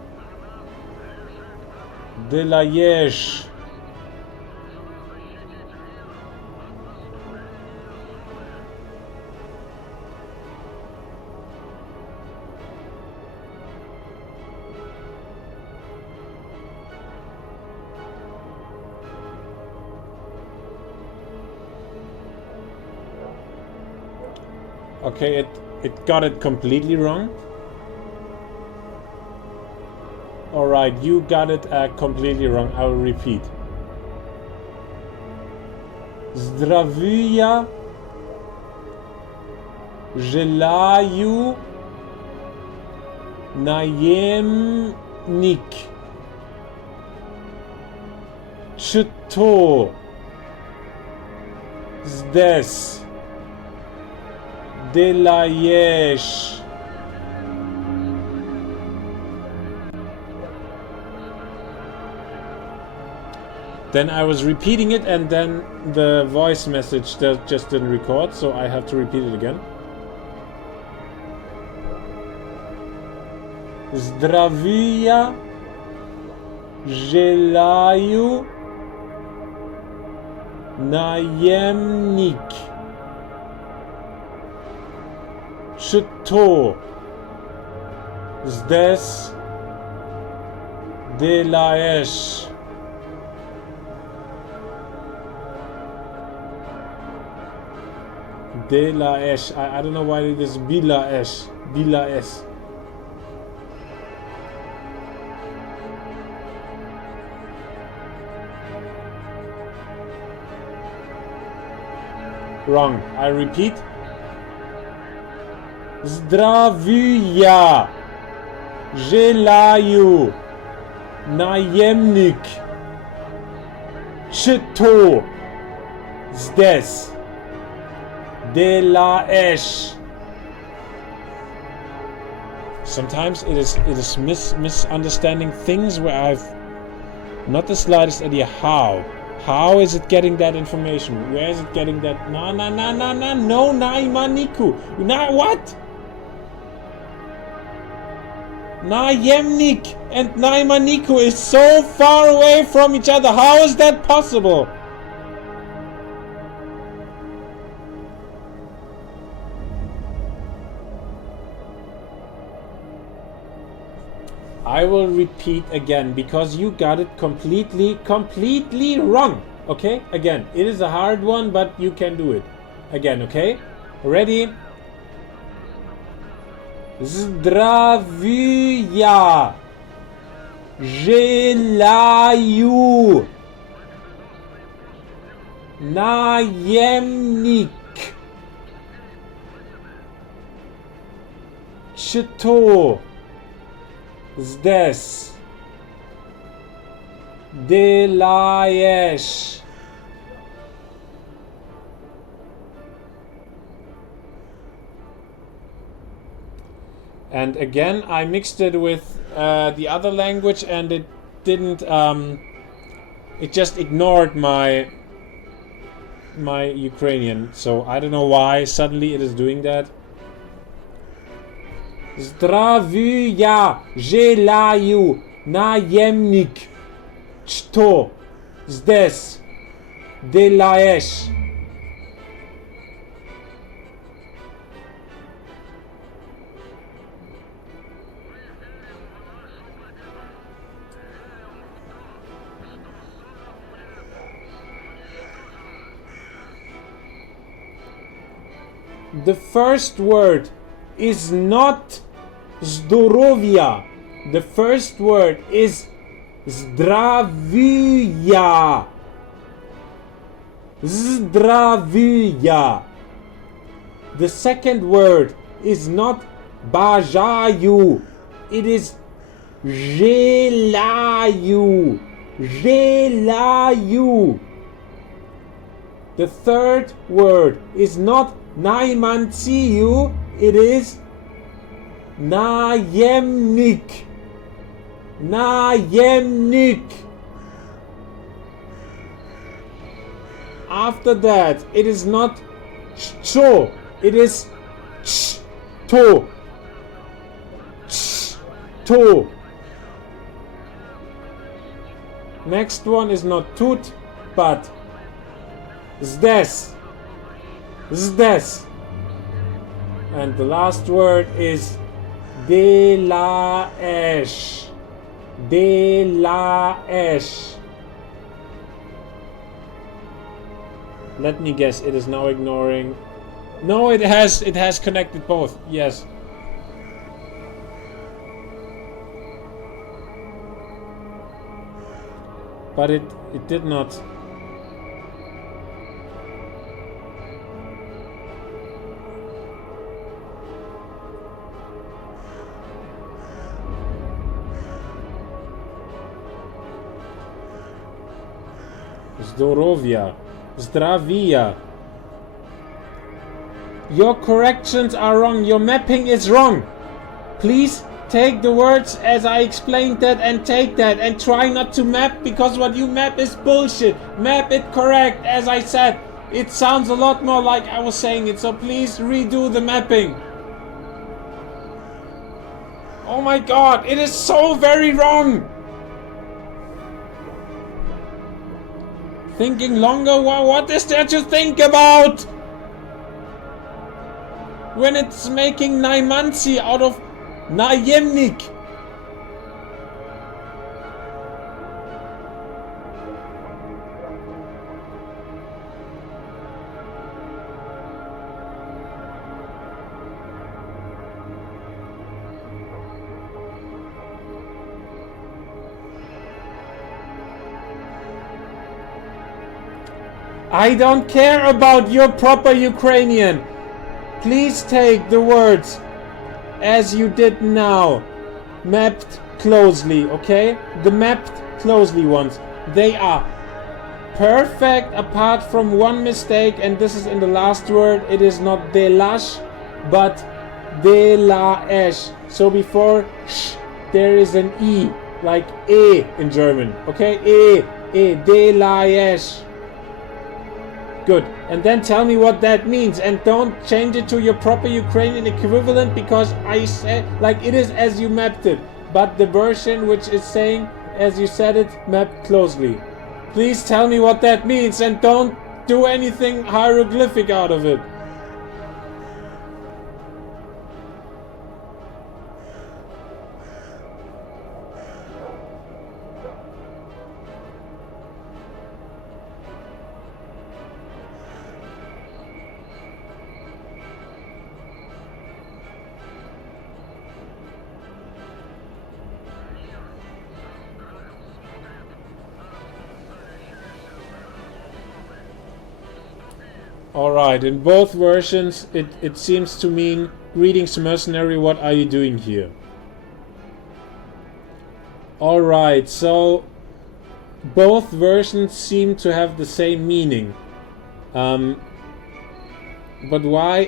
Okay, it got it completely wrong. Alright, you got it completely wrong. I will repeat. Zdravia желаю наемник. Что здесь делаешь? Then I was repeating it and then the voice message just didn't record, so I have to repeat it again. Zdravia желаю наемник. Что здесь делаешь? Delaesh. I don't know why it is Bilaesh. Bilaesh. Wrong. I repeat. Zdravia желаю наемник. Что здесь делаешь? Sometimes it is misunderstanding things where I've not the slightest idea how. How is it getting that information? Where is it getting that? No, naimaniku. What? Naimnik and naimaniku is so far away from each other. How is that possible? I will repeat again because you got it completely wrong. Okay? Again, it is a hard one, but you can do it. Again, okay? Ready? Zdravia желаю наемник. Что здесь делаешь? And again, I mixed it with the other language, and it didn't It just ignored my Ukrainian, so I don't know why suddenly it is doing that. Zdravia желаю наемник, что здесь делаешь? The first word is not здоровья. The first word is здравия. Здравия. The second word is not бажаю. It is желаю. Желаю. The third word is not наиманцию. It is наемник. Наемник. After that, it is not что, it is что. Что. Next one is not тут, but здесь. Здесь. And the last word is делаешь. Делаешь. Let me guess, it is now ignoring. No, it has connected both. Yes. But it did not. Zdоровья. Zdravia. Your corrections are wrong. Your mapping is wrong. Please take the words as I explained that and take that and try not to map, because what you map is bullshit. Map it correct as I said. It sounds a lot more like I was saying it, so please redo the mapping. Oh my god, it is so very wrong. Thinking longer? What is there to think about? When it's making Naimansi out of Najemnik. I don't care about your proper Ukrainian. Please take the words as you did now. Mapped closely, okay? The mapped closely ones. They are perfect apart from one mistake, and this is in the last word. It is not delash, but delaesh. So before sh, there is an e, like e in German, okay? Delaesh. Good. And then tell me what that means, and don't change it to your proper Ukrainian equivalent, because I said like it is as you mapped it, but the version which is saying as you said it mapped closely. Please tell me what that means and don't do anything hieroglyphic out of it. Alright, in both versions it seems to mean greetings mercenary, what are you doing here? Alright, so both versions seem to have the same meaning. But why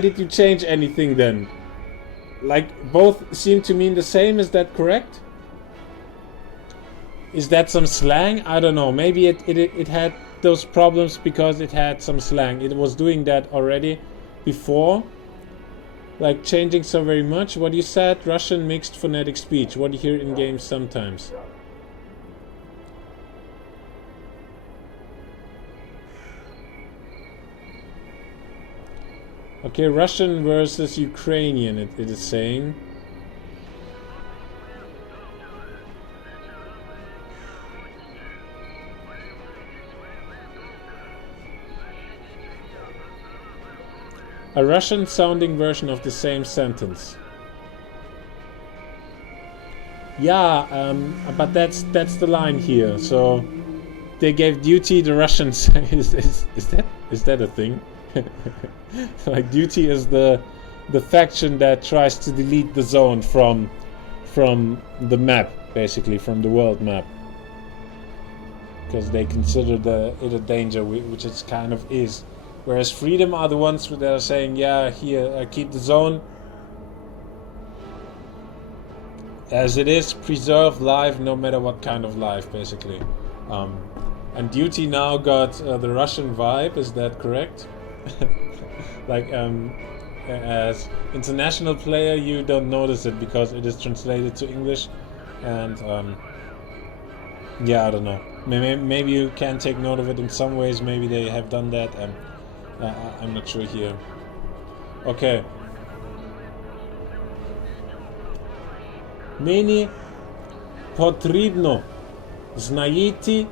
did you change anything then? Like both seem to mean the same, is that correct? Is that some slang? I don't know. Maybe it had those problems because it had some slang. It was doing that already before. Like changing so very much. What you said, Russian mixed phonetic speech. What you hear in games sometimes. Okay, Russian versus Ukrainian, it is saying. A Russian sounding version of the same sentence. Yeah, but that's the line here. So they gave duty the Russians. is that a thing? Like duty is the faction that tries to delete the zone from the map, basically from the world map, because they consider it a danger, which it kind of is. Whereas Freedom are the ones that are saying, yeah, here, keep the zone as it is, preserve life, no matter what kind of life, basically. And Duty now got the Russian vibe, is that correct? Like, as international player, you don't notice it because it is translated to English, and yeah, I don't know. Maybe you can take note of it in some ways. Maybe they have done that. I'm not sure here. Okay. Meni потрібно знайти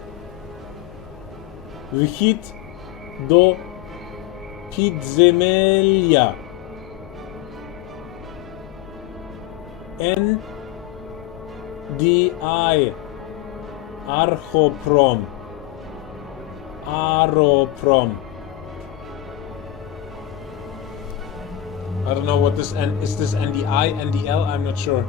вхід до підземелля. NDI Архопром. Aroprom. I don't know what this is. This NDI, NDL? I'm not sure.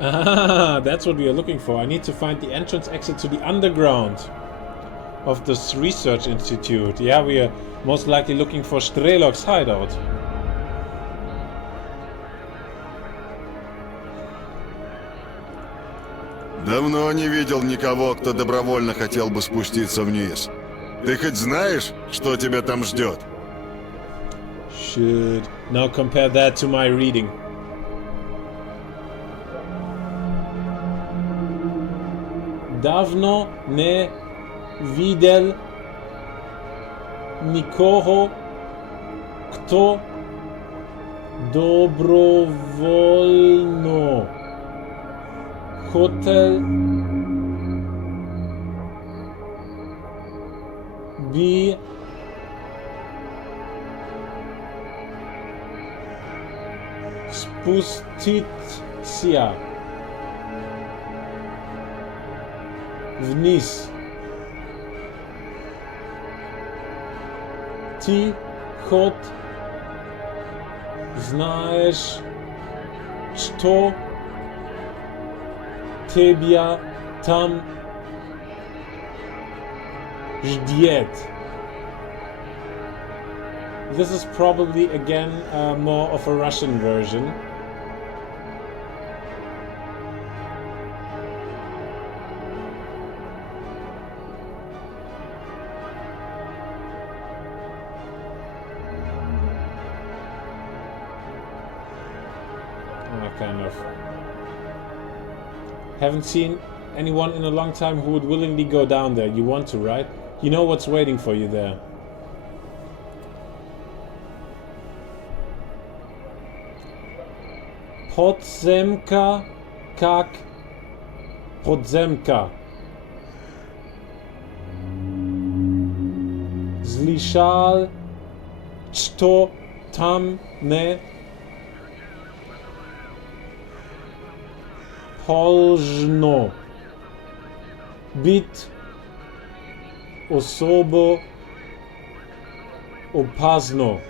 Ah, that's what we are looking for. I need to find the entrance exit to the underground of this research institute. Yeah, we are most likely looking for Strelok's hideout. Давно не видел никого, кто добровольно хотел бы спуститься вниз. Ты хоть знаешь, что тебя там ждет? Should now compare that to my reading. Давно не видел никого, кто добровольно хотел бы спуститься вниз. Ты хоть знаешь, что тебя там ждет. This is probably again more of a Russian version. Kind of. Haven't seen anyone in a long time who would willingly go down there. You want to, right? You know what's waiting for you there. Podzemka как podzemka. Слышал, что там не должно быть особо опасно.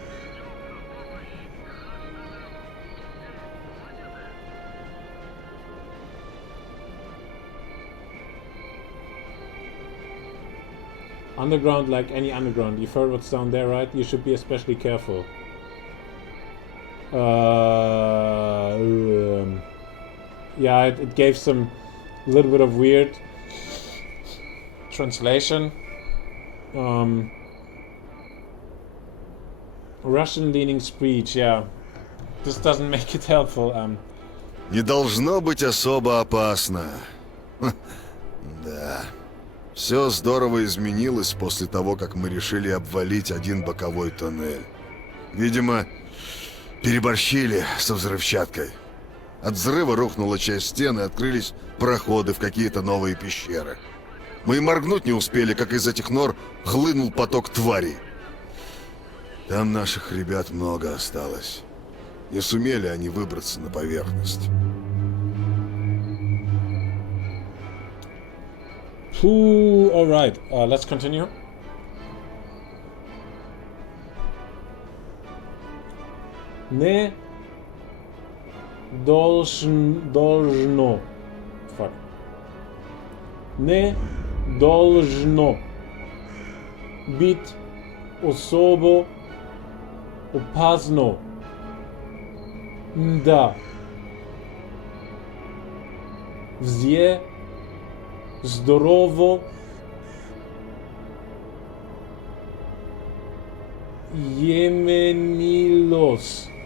Underground like any underground. You've heard what's down there, right? You should be especially careful. Yeah, it gave some little bit of weird translation. Russian-leaning speech, yeah. This doesn't make it helpful. Не должно быть особо опасно. Да. Все здорово изменилось после того, как мы решили обвалить один боковой тоннель. Видимо, переборщили со взрывчаткой. От взрыва рухнула часть стены, открылись проходы в какие-то новые пещеры. Мы и моргнуть не успели, как из этих нор хлынул поток тварей. Там наших ребят много осталось. Не сумели они выбраться на поверхность. Alright, let's continue. Не должно. Fuck. Не должно быть особо опасно. Да. Все здорово изменилось после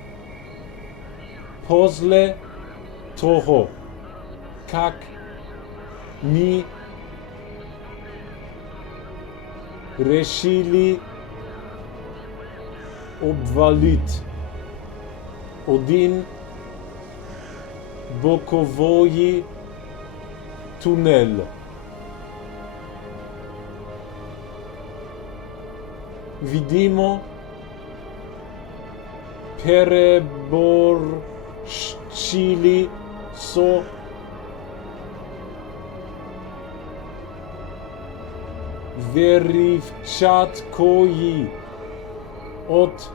того, как мы решили обвалить один боковой туннель. Видимо, переборщили со взрывчаткой от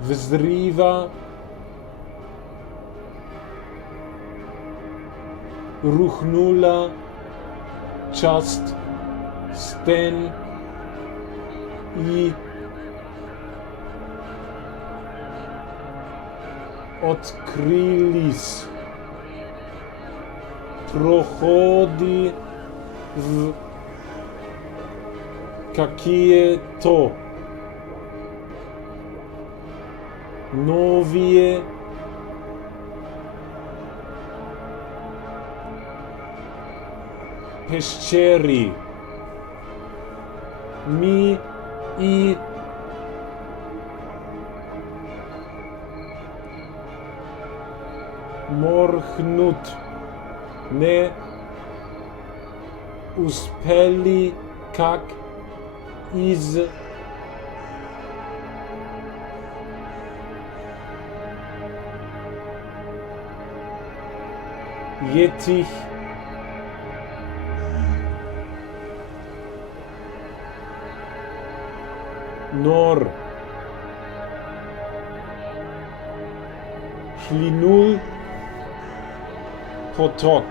взрыва рухнула часть стен и открылись проходы в какие-то новые пещеры. Мы и моргнуть не успели, как из этих нор хлынул поток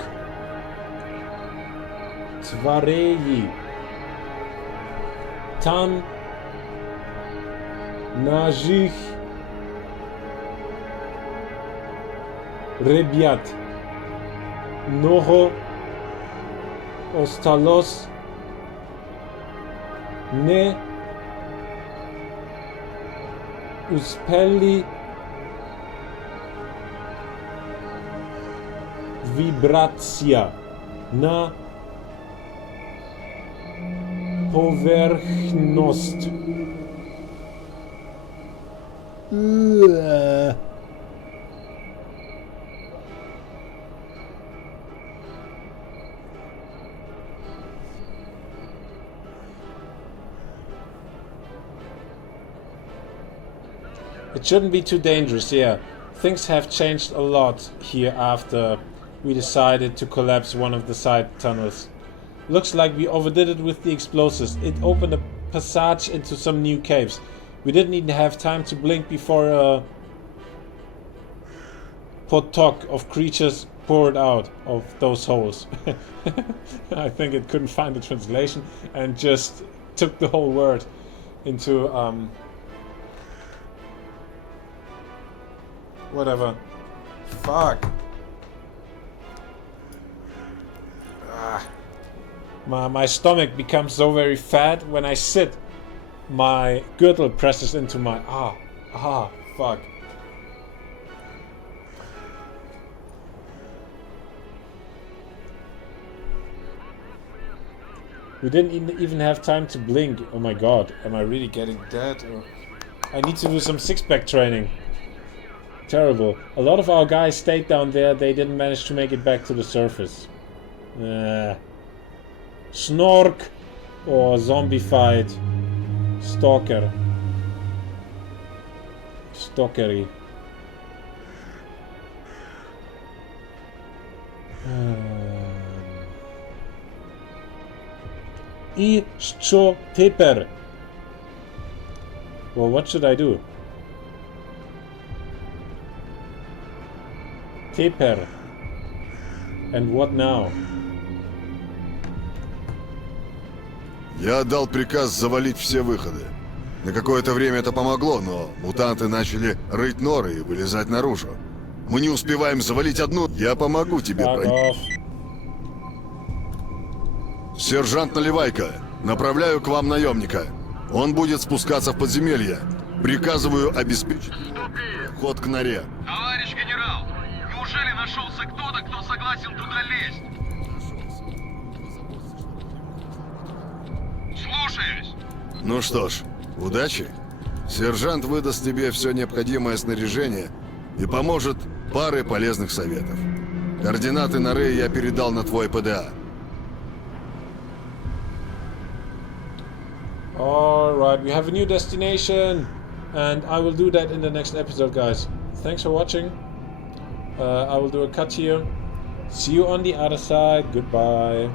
тварей. Там наших ребят много осталось. Не успели вибрация на поверхность. It shouldn't be too dangerous, yeah. Things have changed a lot here after we decided to collapse one of the side tunnels. Looks like we overdid it with the explosives. It opened a passage into some new caves. We didn't even have time to blink before potok of creatures poured out of those holes. I think it couldn't find the translation and just took the whole word into whatever. Fuck. My stomach becomes so very fat when I sit. My girdle presses into my fuck. We didn't even have time to blink. Oh my god, am I really getting dead? Or I need to do some six-pack training. Terrible. A lot of our guys stayed down there. They didn't manage to make it back to the surface. Snork or zombified Stalker. Stalkery. 𝔸𝕟𝕟𝕟𝕒. Well, what should I do? 𝔸𝕟. And what now? Я отдал приказ завалить все выходы. На какое-то время это помогло, но мутанты начали рыть норы и вылезать наружу. Мы не успеваем завалить одну. Я помогу тебе, Сержант Наливайко, направляю к вам наемника. Он будет спускаться в подземелье. Приказываю обеспечить ход к норе. Товарищ генерал, неужели нашелся кто-то, кто согласен туда лезть? Слушаюсь. Ну что ж, удачи. Сержант выдаст тебе все необходимое снаряжение и поможет парой полезных советов. Координаты норы я передал на твой ПДА. Alright, we have a new destination, and I will do that in the next episode, guys. Thanks for watching. I will do a cut here. See you on the other side. Goodbye.